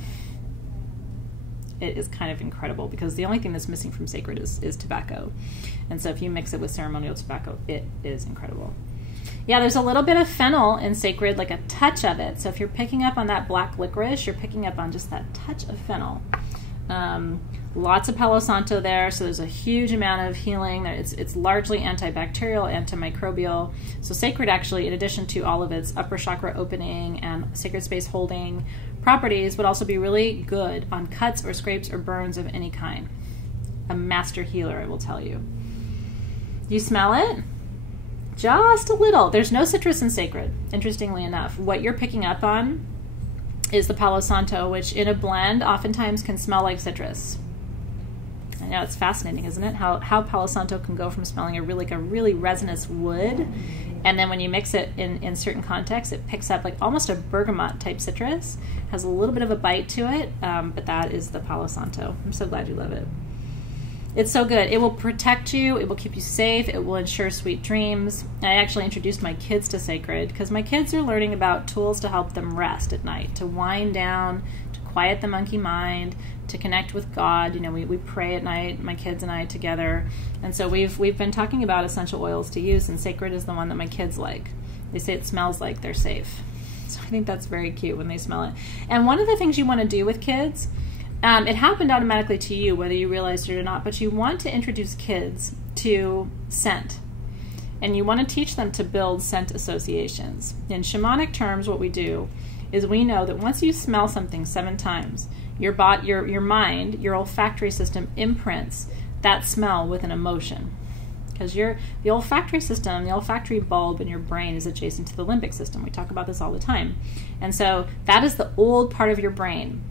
it is kind of incredible, because the only thing that's missing from sacred is tobacco. And so if you mix it with ceremonial tobacco, it is incredible. Yeah, there's a little bit of fennel in sacred, like a touch of it. So if you're picking up on that black licorice, you're picking up on just that touch of fennel. Lots of Palo Santo there, so there's a huge amount of healing. It's largely antibacterial, antimicrobial. So sacred actually, in addition to all of its upper chakra opening and sacred space holding properties, would also be really good on cuts or scrapes or burns of any kind. A master healer, I will tell you. You smell it? Just a little. There's no citrus in sacred, interestingly enough. What you're picking up on is the Palo Santo, which in a blend oftentimes can smell like citrus. I know, it's fascinating, isn't it? How Palo Santo can go from smelling a really resinous wood, and then when you mix it in certain contexts, it picks up like almost a bergamot type citrus, has a little bit of a bite to it, but that is the Palo Santo. I'm so glad you love it. It's so good. It will protect you. It will keep you safe. It will ensure sweet dreams. I actually introduced my kids to sacred because my kids are learning about tools to help them rest at night, to wind down, to quiet the monkey mind, to connect with God. You know, we pray at night, my kids and I together. And so we've been talking about essential oils to use, and sacred is the one that my kids like. They say it smells like they're safe. So I think that's very cute when they smell it. And one of the things you want to do with kids, it happened automatically to you, whether you realized it or not, but you want to introduce kids to scent. And you want to teach them to build scent associations. In shamanic terms, what we do is we know that once you smell something 7 times, your mind, your olfactory system imprints that smell with an emotion. Because the olfactory system, the olfactory bulb in your brain is adjacent to the limbic system. We talk about this all the time. And so that is the old part of your brain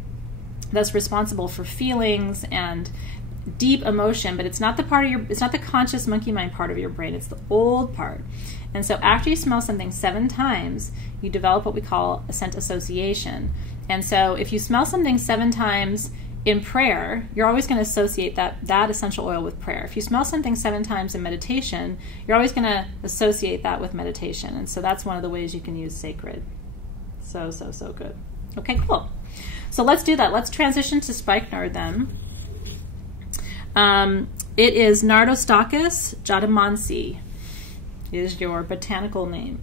that's responsible for feelings and deep emotion, but it's not the conscious monkey mind part of your brain, it's the old part. And so after you smell something 7 times, you develop what we call a scent association. And so if you smell something 7 times in prayer, you're always going to associate that essential oil with prayer. If you smell something 7 times in meditation, you're always going to associate that with meditation. And so that's one of the ways you can use sacred. So good. Okay, cool. So let's do that. Let's transition to spikenard then. It is Nardostachys jatamansi is your botanical name.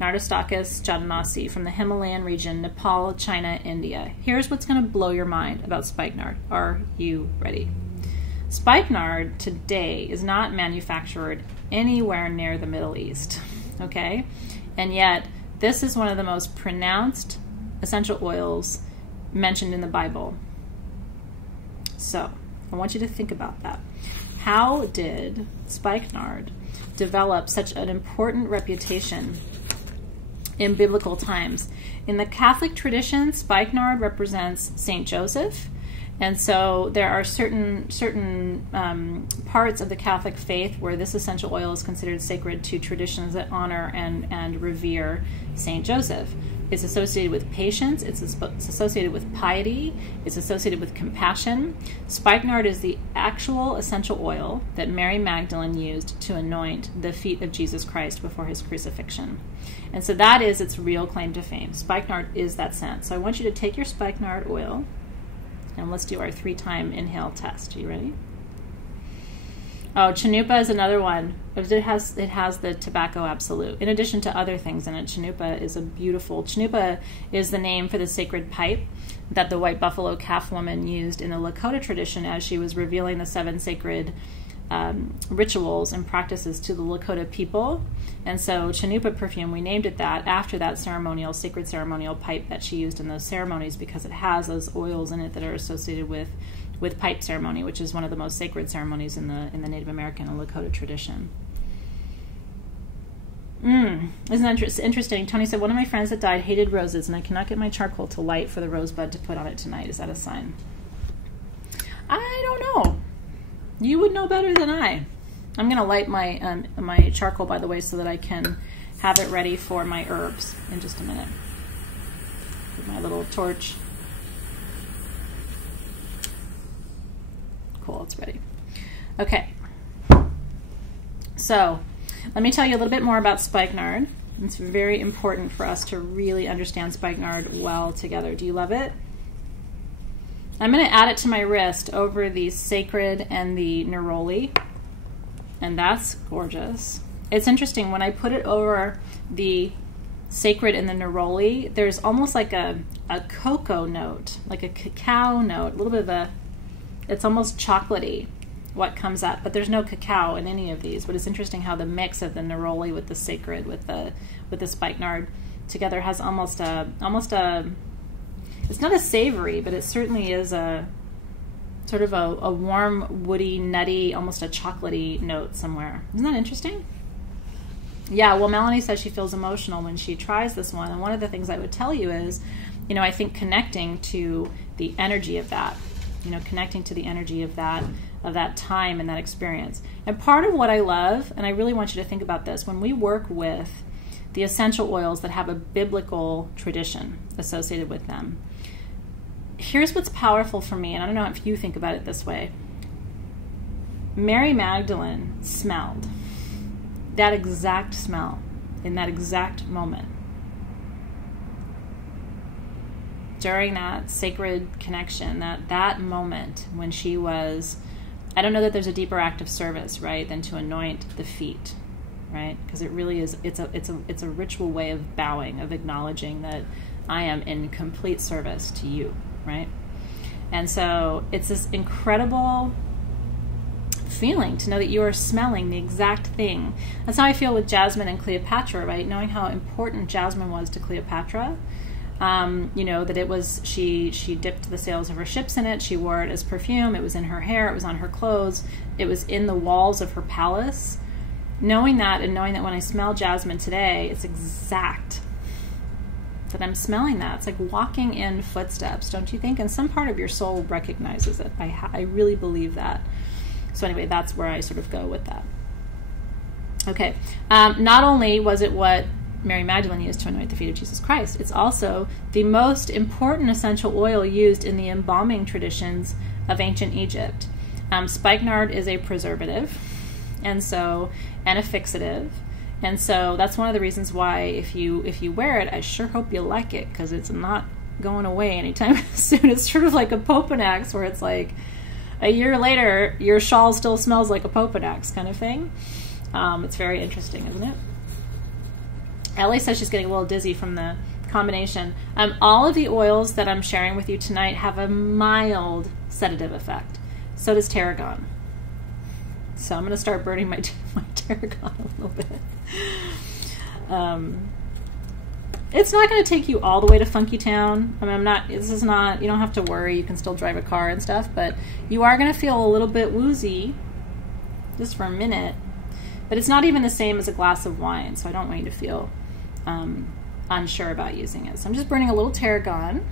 Nardostachys jatamansi from the Himalayan region, Nepal, China, India. Here's what's going to blow your mind about spikenard. Are you ready? Spikenard today is not manufactured anywhere near the Middle East, okay? And yet, this is one of the most pronounced essential oils mentioned in the Bible. So, I want you to think about that. How did spikenard develop such an important reputation in biblical times? In the Catholic tradition, spikenard represents Saint Joseph, and so there are certain parts of the Catholic faith where this essential oil is considered sacred to traditions that honor and revere Saint Joseph. It's associated with patience. It's associated with piety. It's associated with compassion. Spikenard is the actual essential oil that Mary Magdalene used to anoint the feet of Jesus Christ before his crucifixion. And so that is its real claim to fame. Spikenard is that scent. So I want you to take your spikenard oil, and let's do our 3-time inhale test. Are you ready? Oh, Chanupa is another one. It has the tobacco absolute, in addition to other things in it. Chanupa is Chanupa is the name for the sacred pipe that the white buffalo calf woman used in the Lakota tradition as she was revealing the 7 sacred rituals and practices to the Lakota people. And so Chanupa perfume, we named it that after that sacred ceremonial pipe that she used in those ceremonies, because it has those oils in it that are associated with pipe ceremony, which is one of the most sacred ceremonies in the Native American and Lakota tradition. Isn't that interesting? Tony said, one of my friends that died hated roses, and I cannot get my charcoal to light for the rosebud to put on it tonight. Is that a sign? I don't know. You would know better than I. I'm going to light my my charcoal, by the way, so that I can have it ready for my herbs in just a minute. With my little torch. Cool, it's ready. Okay. So, let me tell you a little bit more about spikenard. It's very important for us to really understand spikenard well together. Do you love it? I'm going to add it to my wrist over the sacred and the neroli, and that's gorgeous. It's interesting, when I put it over the sacred and the neroli, there's almost like a cocoa note, like a cacao note, a little bit of it's almost chocolatey what comes up, but there's no cacao in any of these. But it's interesting how the mix of the neroli with the sacred with the spikenard together has almost a it's not a savory, but it certainly is a sort of a warm, woody, nutty, almost a chocolatey note somewhere. Isn't that interesting? Yeah, well, Melanie says she feels emotional when she tries this one, and one of the things I would tell you is, I think connecting to the energy of that, connecting to the energy of that time and that experience. And part of what I love, and I really want you to think about this, when we work with the essential oils that have a biblical tradition associated with them, here's what's powerful for me, and I don't know if you think about it this way. Mary Magdalene smelled that exact smell in that exact moment. During that sacred connection, that moment when she was, I don't know that there's a deeper act of service, right, than to anoint the feet, right? Because it really is, it's a ritual way of bowing, of acknowledging that I am in complete service to you, right? And so it's this incredible feeling to know that you are smelling the exact thing. That's how I feel with Jasmine and Cleopatra, right? Knowing how important Jasmine was to Cleopatra. That it was, she dipped the sails of her ships in it, she wore it as perfume, it was in her hair, it was on her clothes, it was in the walls of her palace. Knowing that, and knowing that when I smell jasmine today, it's exact that I'm smelling that. It's like walking in footsteps, don't you think? And some part of your soul recognizes it. I really believe that. So anyway, that's where I sort of go with that. Okay. Not only was it what Mary Magdalene used to anoint the feet of Jesus Christ, it's also the most important essential oil used in the embalming traditions of ancient Egypt. Spikenard is a preservative, and a fixative, and so that's one of the reasons why if you wear it, I sure hope you like it, because it's not going away anytime soon. It's sort of like a Popanax, where it's like a year later your shawl still smells like a Popanax kind of thing. It's very interesting, isn't it? Ellie says she's getting a little dizzy from the combination. All of the oils that I'm sharing with you tonight have a mild sedative effect. So does tarragon. So I'm going to start burning my tarragon a little bit. It's not going to take you all the way to Funky Town. I mean, you don't have to worry. You can still drive a car and stuff, but you are going to feel a little bit woozy just for a minute. But it's not even the same as a glass of wine, so I don't want you to feel unsure about using it. So I'm just burning a little tarragon,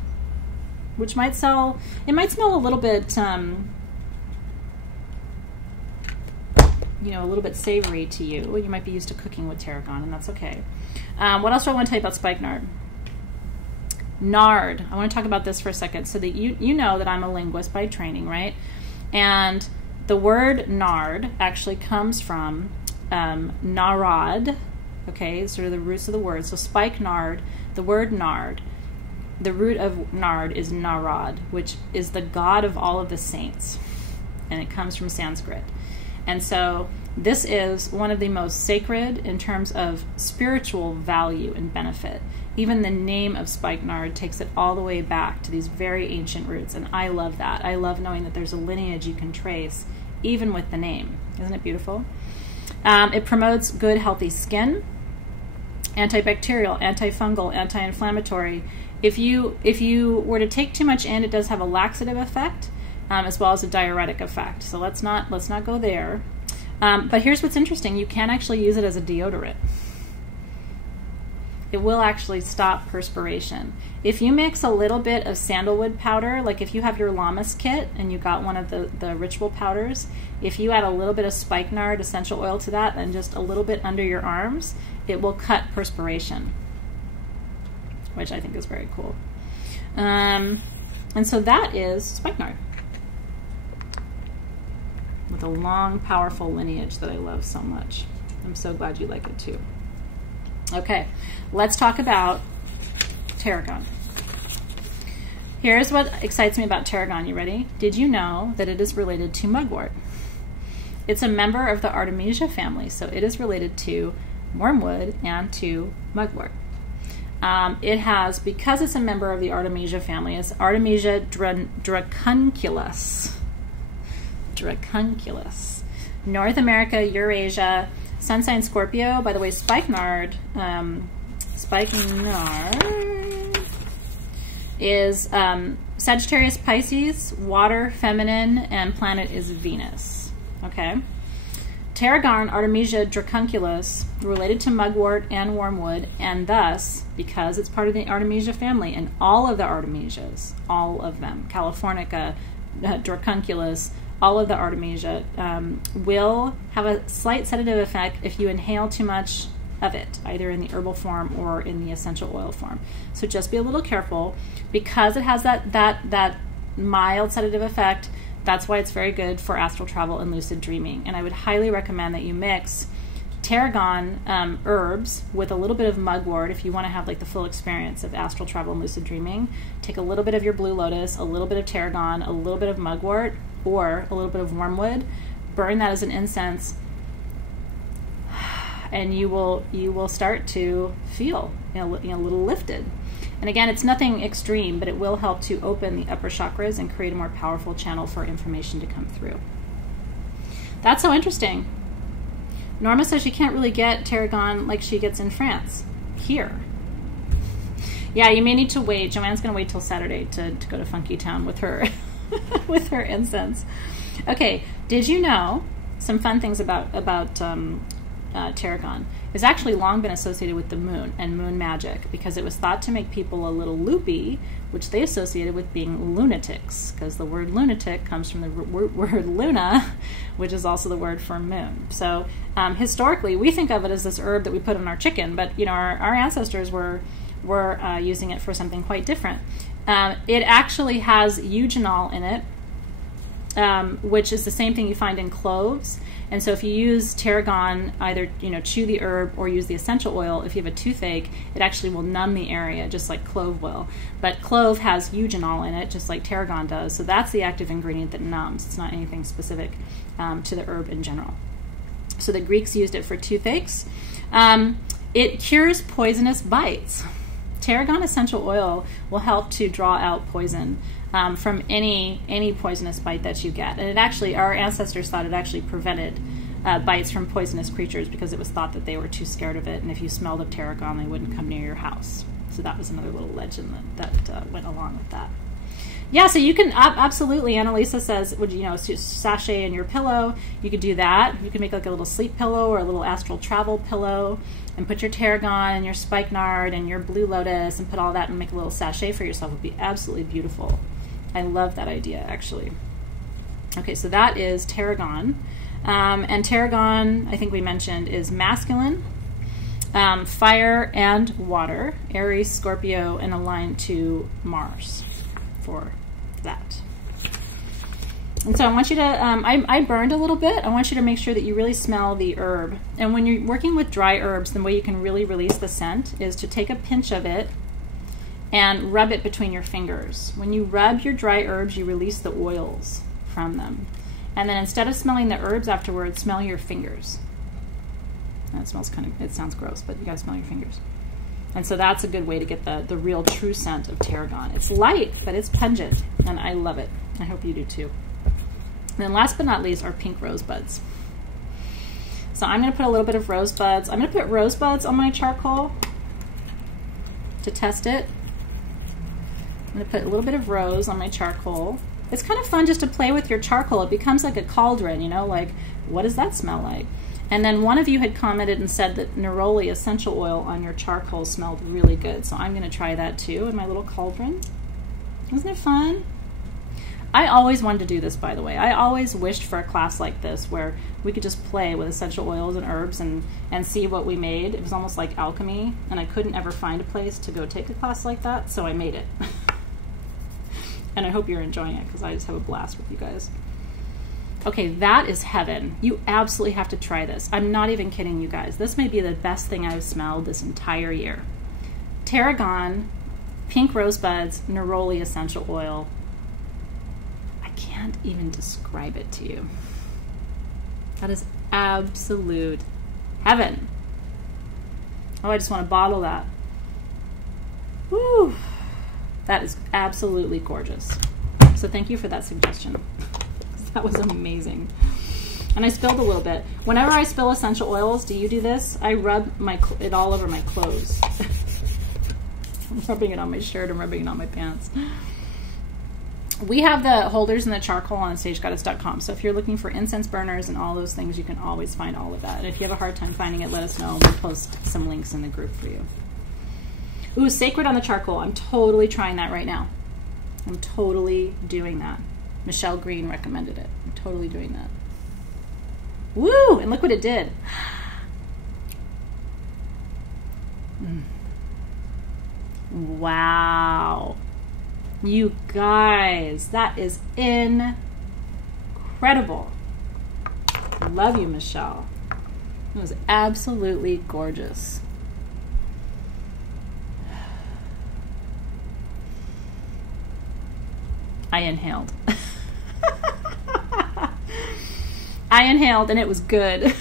which might smell a little bit, a little bit savory to you. You might be used to cooking with tarragon, and that's okay. What else do I want to tell you about spikenard? Nard. I want to talk about this for a second so that you know that I'm a linguist by training, right? And the word nard actually comes from narad, okay, sort of the roots of the word. So spikenard, the word nard, the root of nard is narad, which is the god of all of the saints, and it comes from Sanskrit. And so this is one of the most sacred in terms of spiritual value and benefit. Even the name of spikenard takes it all the way back to these very ancient roots, and I love that. I love knowing that there's a lineage you can trace, even with the name. Isn't it beautiful? It promotes good, healthy skin, antibacterial, antifungal, anti-inflammatory. If you were to take too much in, it does have a laxative effect, as well as a diuretic effect. So let's not go there. But here's what's interesting: you can actually use it as a deodorant. It will actually stop perspiration. If you mix a little bit of sandalwood powder, like if you have your Lamas kit and you got one of the ritual powders, if you add a little bit of spikenard essential oil to that and just a little bit under your arms, it will cut perspiration, which I think is very cool. And so that is spikenard, with a long, powerful lineage that I love so much. I'm so glad you like it too. Okay, let's talk about tarragon. Here's what excites me about tarragon. You ready? Did you know that it is related to mugwort? It's a member of the Artemisia family, so it is related to wormwood and to mugwort. It has, because it's a member of the Artemisia family, it's Artemisia dracunculus. Dracunculus. North America, Eurasia, sun sign Scorpio. By the way, spikenard is Sagittarius, Pisces, water, feminine, and planet is Venus. Okay. Tarragon, Artemisia dracunculus, related to mugwort and wormwood, and thus, because it's part of the Artemisia family, and all of the Artemisias, all of them, Californica, dracunculus, all of the Artemisia, will have a slight sedative effect if you inhale too much of it, either in the herbal form or in the essential oil form. So just be a little careful, because it has that mild sedative effect. That's why it's very good for astral travel and lucid dreaming. And I would highly recommend that you mix tarragon herbs with a little bit of mugwort if you want to have like the full experience of astral travel and lucid dreaming. Take a little bit of your blue lotus, a little bit of tarragon, a little bit of mugwort, or a little bit of wormwood. Burn that as an incense, and you will start to feel a little lifted. And again, it's nothing extreme, but it will help to open the upper chakras and create a more powerful channel for information to come through. That's so interesting. Norma says she can't really get tarragon like she gets in France. Here. Yeah, you may need to wait. Joanne's going to wait till Saturday to go to Funky Town with her with her incense. Okay, did you know some fun things about tarragon? It's actually long been associated with the moon and moon magic, because it was thought to make people a little loopy, which they associated with being lunatics, because the word lunatic comes from the word luna, which is also the word for moon. So historically, we think of it as this herb that we put in our chicken, but our ancestors were using it for something quite different. It actually has eugenol in it, which is the same thing you find in cloves. And so if you use tarragon, either chew the herb or use the essential oil, if you have a toothache, it actually will numb the area, just like clove will. But clove has eugenol in it, just like tarragon does. So that's the active ingredient that numbs. It's not anything specific to the herb in general. So the Greeks used it for toothaches. It cures poisonous bites. Tarragon essential oil will help to draw out poison from any poisonous bite that you get. And it actually, our ancestors thought it actually prevented bites from poisonous creatures, because it was thought that they were too scared of it, and if you smelled of tarragon, they wouldn't come near your house. So that was another little legend that went along with that. Yeah, so you can absolutely, Annalisa says, sachet in your pillow. You could do that. You could make like a little sleep pillow or a little astral travel pillow, and put your tarragon and your spikenard and your blue lotus and put all that and make a little sachet for yourself. It would be absolutely beautiful. I love that idea, actually. Okay, so that is tarragon. And tarragon, I think we mentioned, is masculine. Fire and water, Aries, Scorpio, and aligned to Mars for that. And so I want you to, I burned a little bit. I want you to make sure that you really smell the herb. And when you're working with dry herbs, the way you can really release the scent is to take a pinch of it and rub it between your fingers. When you rub your dry herbs, you release the oils from them. And then instead of smelling the herbs afterwards, smell your fingers. That smells it sounds gross, but you gotta smell your fingers. And so that's a good way to get the real true scent of tarragon. It's light, but it's pungent, and I love it. I hope you do too. And then last but not least are pink rosebuds. So I'm going to put a little bit of rosebuds. I'm going to put rosebuds on my charcoal to test it. I'm going to put a little bit of rose on my charcoal. It's kind of fun just to play with your charcoal. It becomes like a cauldron, you know, like what does that smell like? And then one of you had commented and said that neroli essential oil on your charcoal smelled really good. So I'm going to try that too in my little cauldron. Isn't it fun? I always wanted to do this, by the way. I always wished for a class like this where we could just play with essential oils and herbs and see what we made. It was almost like alchemy, and I couldn't ever find a place to go take a class like that, so I made it. And I hope you're enjoying it because I just have a blast with you guys. Okay, that is heaven. You absolutely have to try this. I'm not even kidding you guys. This may be the best thing I've smelled this entire year. Tarragon, pink rosebuds, neroli essential oil. Can't even describe it to you. That is absolute heaven. Oh, I just want to bottle that. Woo! That is absolutely gorgeous. So thank you for that suggestion. That was amazing. And I spilled a little bit. Whenever I spill essential oils, do you do this? I rub it all over my clothes. I'm rubbing it on my shirt. I'm rubbing it on my pants. We have the holders and the charcoal on stagegoddess.com. So if you're looking for incense burners and all those things, you can always find all of that. And if you have a hard time finding it, let us know. We'll post some links in the group for you. Ooh, sacred on the charcoal. I'm totally trying that right now. I'm totally doing that. Michelle Green recommended it. I'm totally doing that. Woo! And look what it did. Wow. You guys, that is incredible. Love you, Michelle. It was absolutely gorgeous. I inhaled. I inhaled and it was good.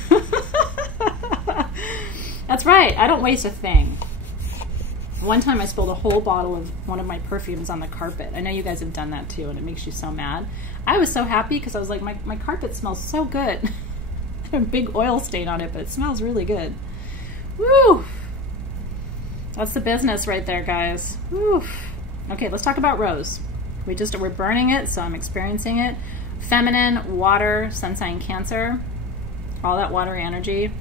That's right. I don't waste a thing. One time I spilled a whole bottle of one of my perfumes on the carpet. I know you guys have done that too, and it makes you so mad. I was so happy because I was like, my carpet smells so good. I have a big oil stain on it, but it smells really good. Woo! That's the business right there, guys. Woo! Okay, let's talk about rose. We're burning it, so I'm experiencing it. Feminine, water, sun sign Cancer, all that watery energy.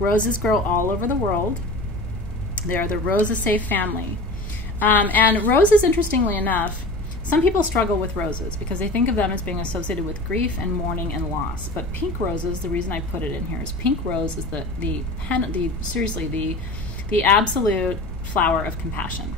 Roses grow all over the world. They're the Rosaceae family. And roses, interestingly enough, some people struggle with roses because they think of them as being associated with grief and mourning and loss. But pink roses, the reason I put it in here is pink rose is the absolute flower of compassion.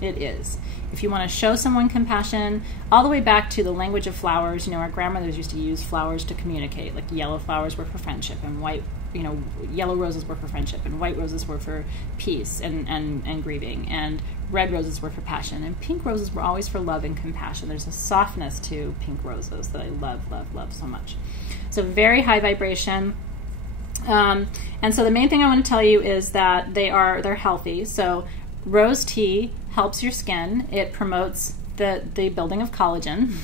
It is. If you want to show someone compassion, all the way back to the language of flowers, you know, our grandmothers used to use flowers to communicate. Like yellow flowers were for friendship, and white, you know, yellow roses were for friendship, and white roses were for peace and grieving, and red roses were for passion, and pink roses were always for love and compassion. There's a softness to pink roses that I love, love, love so much. So very high vibration. And so the main thing I want to tell you is that they're healthy. So rose tea helps your skin. It promotes the building of collagen.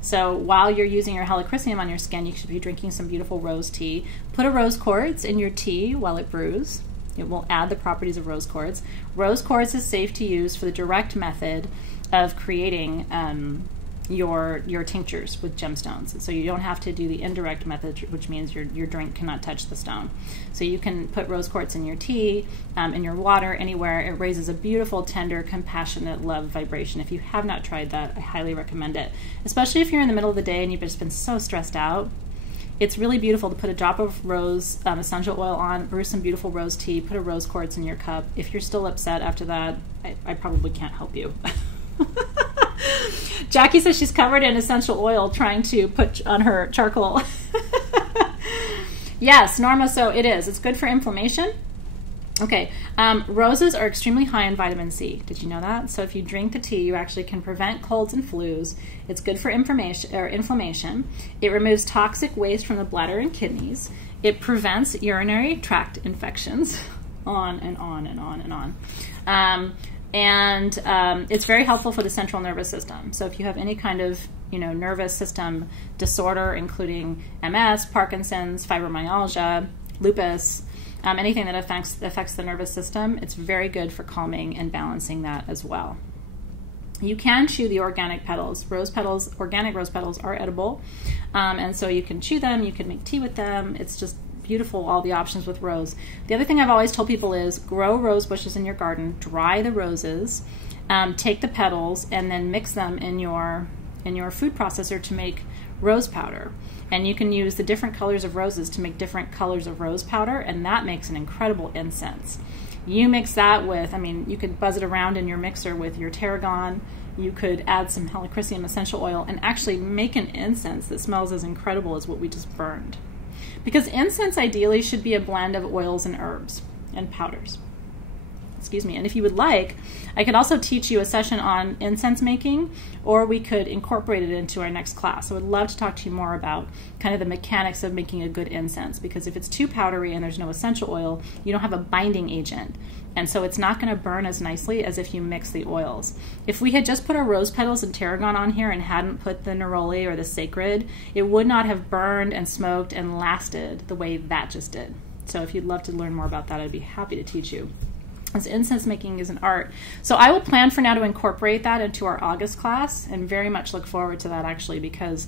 So while you're using your helichrysum on your skin, you should be drinking some beautiful rose tea. Put a rose quartz in your tea while it brews. It will add the properties of rose quartz. Rose quartz is safe to use for the direct method of creating your tinctures with gemstones. So you don't have to do the indirect method, which means your drink cannot touch the stone. So you can put rose quartz in your tea, in your water, anywhere. It raises a beautiful, tender, compassionate love vibration. If you have not tried that, I highly recommend it. Especially if you're in the middle of the day and you've just been so stressed out. It's really beautiful to put a drop of rose essential oil on, brew some beautiful rose tea, put a rose quartz in your cup. If you're still upset after that, I probably can't help you. Jackie says she's covered in essential oil trying to put on her charcoal. Yes, Norma, so it is. It's good for inflammation. Okay, roses are extremely high in vitamin C. Did you know that? So if you drink the tea, you actually can prevent colds and flus. It's good for inflammation. It removes toxic waste from the bladder and kidneys. It prevents urinary tract infections. On and on and on and on. It's very helpful for the central nervous system. So if you have any kind of nervous system disorder, including MS, Parkinson's, fibromyalgia, lupus, anything that affects the nervous system, it's very good for calming and balancing that as well. You can chew the organic petals. Organic rose petals are edible, and so you can chew them, you can make tea with them. It's just beautiful, all the options with rose. The other thing I've always told people is grow rose bushes in your garden, dry the roses, take the petals, and then mix them in your food processor to make rose powder. And you can use the different colors of roses to make different colors of rose powder, and that makes an incredible incense. You mix that with, you could buzz it around in your mixer with your tarragon. You could add some helichrysum essential oil and actually make an incense that smells as incredible as what we just burned. Because incense ideally should be a blend of oils and herbs and powders. Excuse me. And if you would like, I could also teach you a session on incense making, or we could incorporate it into our next class. I would love to talk to you more about kind of the mechanics of making a good incense, because if it's too powdery and there's no essential oil, you don't have a binding agent. And so it's not going to burn as nicely as if you mix the oils. If we had just put our rose petals and tarragon on here and hadn't put the neroli or the sacred, it would not have burned and smoked and lasted the way that just did. So if you'd love to learn more about that, I'd be happy to teach you. As incense making is an art. So I will plan for now to incorporate that into our August class, and very much look forward to that actually, because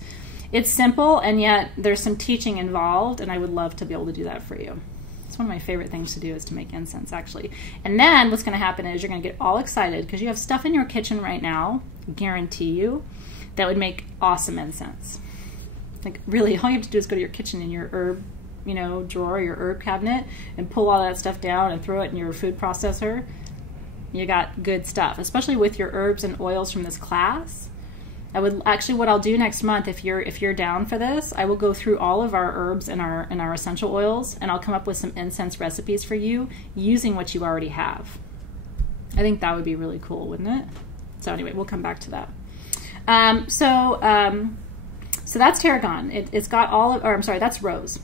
it's simple and yet there's some teaching involved, and I would love to be able to do that for you. It's one of my favorite things to do, is to make incense actually. And then what's going to happen is you're going to get all excited because you have stuff in your kitchen right now, guarantee you, that would make awesome incense. Like really, all you have to do is go to your kitchen and your herb drawer, your herb cabinet, and pull all that stuff down and throw it in your food processor. You got good stuff, especially with your herbs and oils from this class. I would actually, what I'll do next month, if you're down for this, I will go through all of our herbs and our essential oils, and I'll come up with some incense recipes for you using what you already have. I think that would be really cool, wouldn't it? So anyway, we'll come back to that. So that's tarragon. It's got all of, or I'm sorry, that's rose.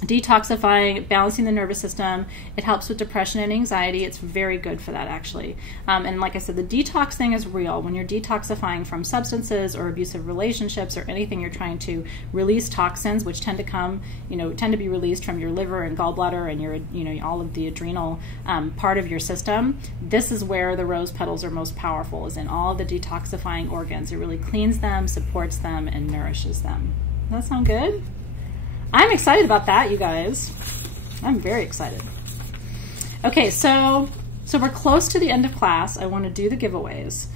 Detoxifying, balancing the nervous system. It helps with depression and anxiety. It's very good for that actually. And like I said, the detox thing is real. When you're detoxifying from substances or abusive relationships or anything, you're trying to release toxins, which tend to come, tend to be released from your liver and gallbladder and your, all of the adrenal part of your system. This is where the rose petals are most powerful, is in all of the detoxifying organs. It really cleans them, supports them, and nourishes them. Does that sound good? I'm excited about that, you guys. I'm very excited. Okay, so we're close to the end of class. I want to do the giveaways.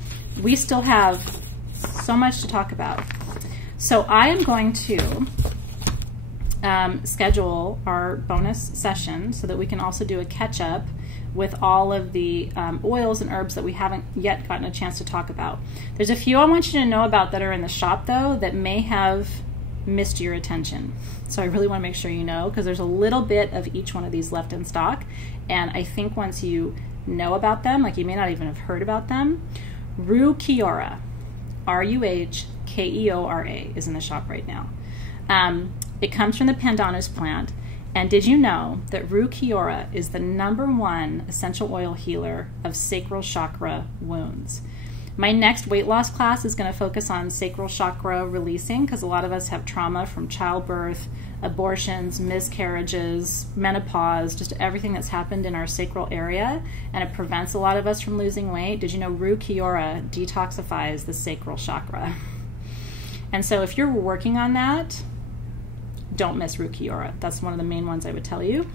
We still have so much to talk about. So I am going to schedule our bonus session so that we can also do a catch-up with all of the oils and herbs that we haven't yet gotten a chance to talk about. There's a few I want you to know about that are in the shop, though, that may have missed your attention. So I really want to make sure you know, because there's a little bit of each one of these left in stock, and I think once you know about them, like you may not even have heard about them, Ruhkeora, Ruhkeora is in the shop right now. It comes from the pandanus plant, and did you know that Ruhkeora is the #1 essential oil healer of sacral chakra wounds? My next weight loss class is going to focus on sacral chakra releasing, because a lot of us have trauma from childbirth, abortions, miscarriages, menopause, just everything that's happened in our sacral area, and it prevents a lot of us from losing weight. Did you know Ruhkeora detoxifies the sacral chakra? And so if you're working on that, don't miss Ruhkeora. That's one of the main ones I would tell you.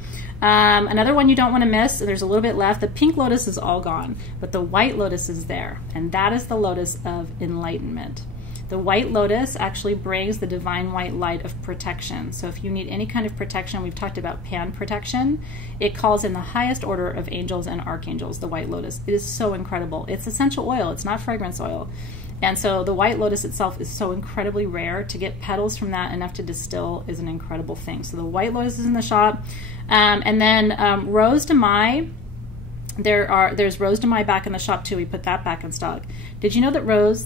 Another one you don't want to miss, there's a little bit left. The pink lotus is all gone, but the white lotus is there, and that is the lotus of enlightenment. The white lotus actually brings the divine white light of protection. So if you need any kind of protection, we've talked about pan protection, it calls in the highest order of angels and archangels, the white lotus. It is so incredible. It's essential oil. It's not fragrance oil. And so the white lotus itself is so incredibly rare. To get petals from that enough to distill is an incredible thing. So the white lotus is in the shop. And then Rose de Mai, there's Rose de Mai back in the shop too. We put that back in stock. Did you know that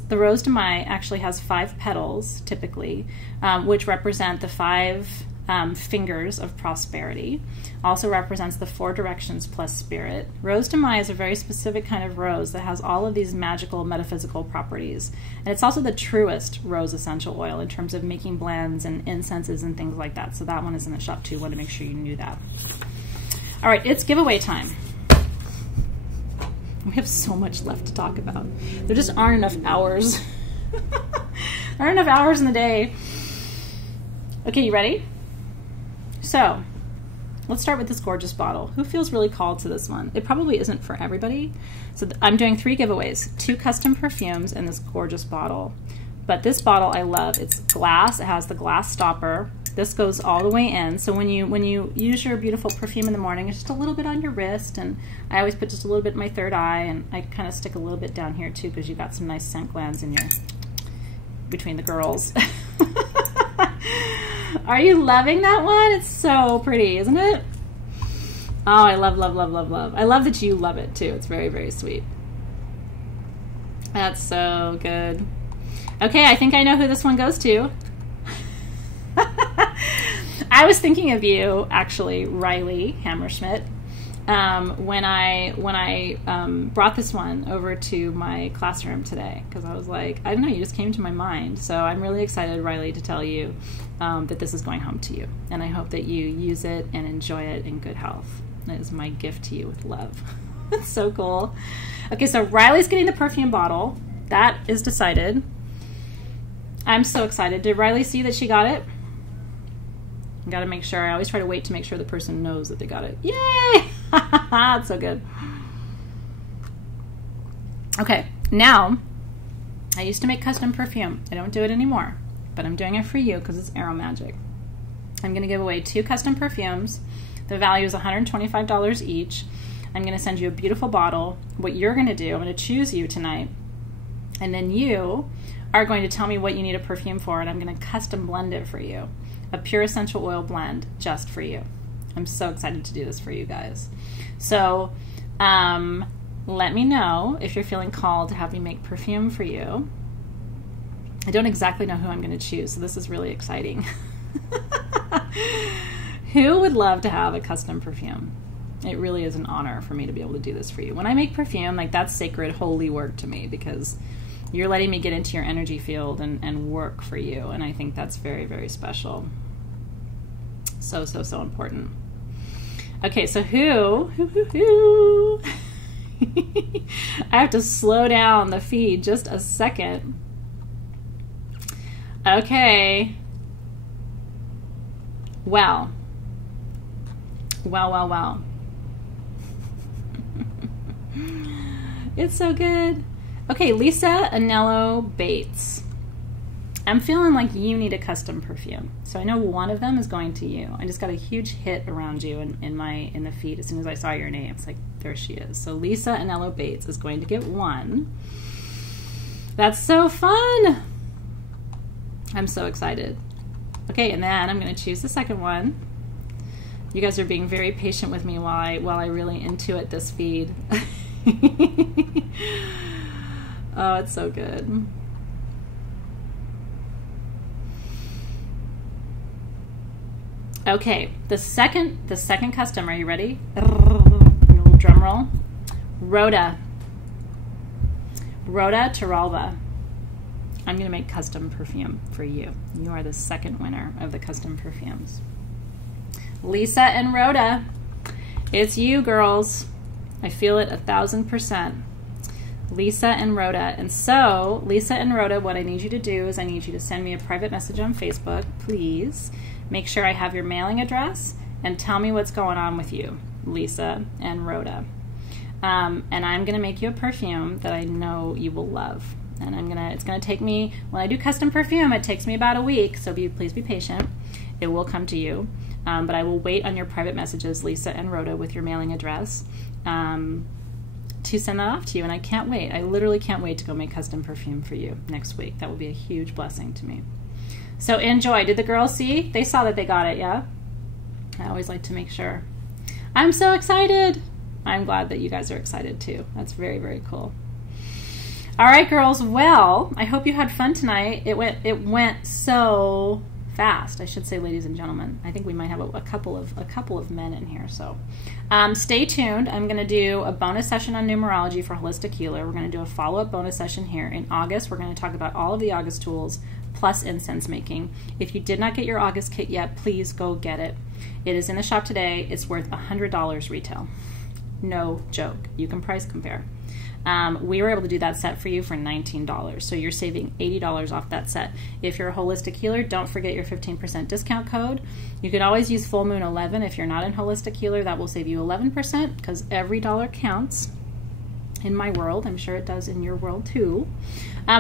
the Rose de Mai actually has 5 petals typically, which represent the 5 fingers of prosperity, also represents the 4 directions plus spirit. Rose de Mai is a very specific kind of rose that has all of these magical metaphysical properties. And it's also the truest rose essential oil in terms of making blends and incenses and things like that. So that one is in the shop too. Want to make sure you knew that. All right, it's giveaway time. We have so much left to talk about. There just aren't enough hours. There aren't enough hours in the day. Okay, you ready? So, let's start with this gorgeous bottle. Who feels really called to this one? It probably isn't for everybody. So I'm doing 3 giveaways, 2 custom perfumes and this gorgeous bottle. But this bottle I love. It's glass. It has the glass stopper. This goes all the way in. So when you use your beautiful perfume in the morning, it's just a little bit on your wrist, and I always put just a little bit in my third eye, and I kind of stick a little bit down here too because you've got some nice scent glands in your between the girls. Are you loving that one? It's so pretty, isn't it? Oh, I love, love, love, love, love. I love that you love it too. It's very, very sweet. That's so good. Okay, I think I know who this one goes to. I was thinking of you, actually, Riley Hammerschmidt, when I brought this one over to my classroom today, because I was like, I don't know, you just came to my mind. So I'm really excited, Riley, to tell you that this is going home to you. And I hope that you use it and enjoy it in good health. That is my gift to you with love. That's so cool. Okay, so Riley's getting the perfume bottle. That is decided. I'm so excited. Did Riley see that she got it? I gotta make sure. I always try to wait to make sure the person knows that they got it. Yay! That's so good. Okay, now, I used to make custom perfume. I don't do it anymore, but I'm doing it for you because it's AroMagic. I'm gonna give away 2 custom perfumes. The value is $125 each. I'm gonna send you a beautiful bottle. What you're gonna do, I'm gonna choose you tonight, and then you are going to tell me what you need a perfume for, and I'm gonna custom blend it for you. A pure essential oil blend just for you. I'm so excited to do this for you guys. So let me know if you're feeling called to have me make perfume for you. I don't exactly know who I'm going to choose, so this is really exciting. Who would love to have a custom perfume? It really is an honor for me to be able to do this for you. When I make perfume, like, that's sacred, holy work to me, because you're letting me get into your energy field and work for you. And I think that's very, very special. So, so, so important. Okay, so who? I have to slow down the feed just a second. Okay. Well. It's so good. Okay, Lisa Anello Bates. I'm feeling like you need a custom perfume. So I know one of them is going to you. I just got a huge hit around you in the feed as soon as I saw your name. It's like, there she is. So Lisa Anello Bates is going to get one. That's so fun. I'm so excited. Okay, and then I'm going to choose the second one. You guys are being very patient with me while I really intuit this feed. Oh, it's so good. Okay, the second custom. Are you ready? Drum roll. Rhoda Taralva. I'm going to make custom perfume for you. You are the second winner of the custom perfumes. Lisa and Rhoda, it's you, girls. I feel it 1,000%. Lisa and Rhoda. And so, Lisa and Rhoda, what I need you to do is I need you to send me a private message on Facebook, please. Make sure I have your mailing address and tell me what's going on with you, Lisa and Rhoda. And I'm going to make you a perfume that I know you will love. And it's gonna take me, when I do custom perfume, it takes me about a week, so please be patient. It will come to you. But I will wait on your private messages, Lisa and Rhoda, with your mailing address, to send that off to you. And I can't wait. I literally can't wait to go make custom perfume for you next week. That will be a huge blessing to me. So enjoy. Did the girls see? They saw that they got it, yeah? I always like to make sure. I'm so excited. I'm glad that you guys are excited too. That's very, very cool. All right, girls. Well, I hope you had fun tonight. It went so fast. I should say, ladies and gentlemen. I think we might have a couple of men in here. So, stay tuned. I'm going to do a bonus session on numerology for Holistic Healer. We're going to do a follow-up bonus session here in August. We're going to talk about all of the August tools plus incense making. If you did not get your August kit yet, please go get it. It is in the shop today. It's worth $100 retail. No joke. You can price compare. We were able to do that set for you for $19, so you're saving $80 off that set. If you're a holistic healer, don't forget your 15% discount code. You can always use Full Moon 11 if you're not in holistic healer. That will save you 11% because every dollar counts in my world. I'm sure it does in your world too.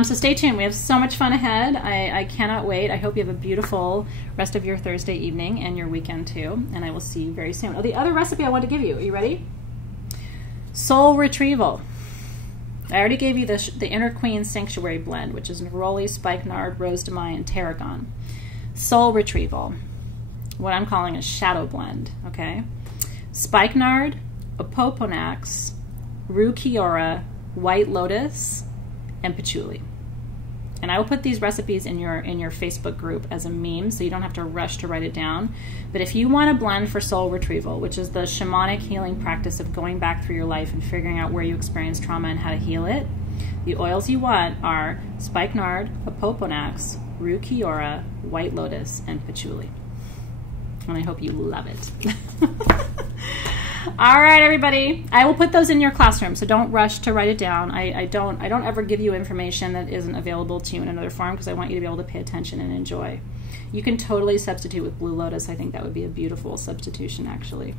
So stay tuned. We have so much fun ahead. I cannot wait. I hope you have a beautiful rest of your Thursday evening and your weekend too, and I will see you very soon. Oh, the other recipe I want to give you. Are you ready? Soul Retrieval. I already gave you the Inner Queen Sanctuary blend, which is neroli, spikenard, rose de mai, and tarragon. Soul Retrieval, what I'm calling a shadow blend, okay? Spikenard, opoponax, rue kiora, white lotus, and patchouli. And I will put these recipes in your Facebook group as a meme, so you don't have to rush to write it down. But if you want a blend for soul retrieval, which is the shamanic healing practice of going back through your life and figuring out where you experienced trauma and how to heal it, the oils you want are spikenard, opoponax, rue kiora, white lotus, and patchouli. And I hope you love it. All right, everybody. I will put those in your classroom, so don't rush to write it down. I don't ever give you information that isn't available to you in another form because I want you to be able to pay attention and enjoy. You can totally substitute with Blue Lotus. I think that would be a beautiful substitution, actually.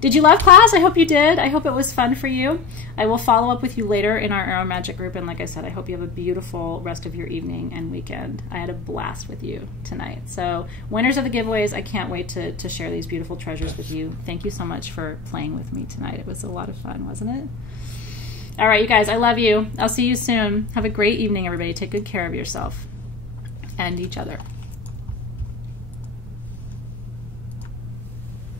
Did you love class? I hope you did. I hope it was fun for you. I will follow up with you later in our AroMagic group, and like I said, I hope you have a beautiful rest of your evening and weekend. I had a blast with you tonight. So winners of the giveaways, I can't wait to share these beautiful treasures with you. Thank you so much for playing with me tonight. It was a lot of fun, wasn't it? All right, you guys, I love you. I'll see you soon. Have a great evening, everybody. Take good care of yourself and each other.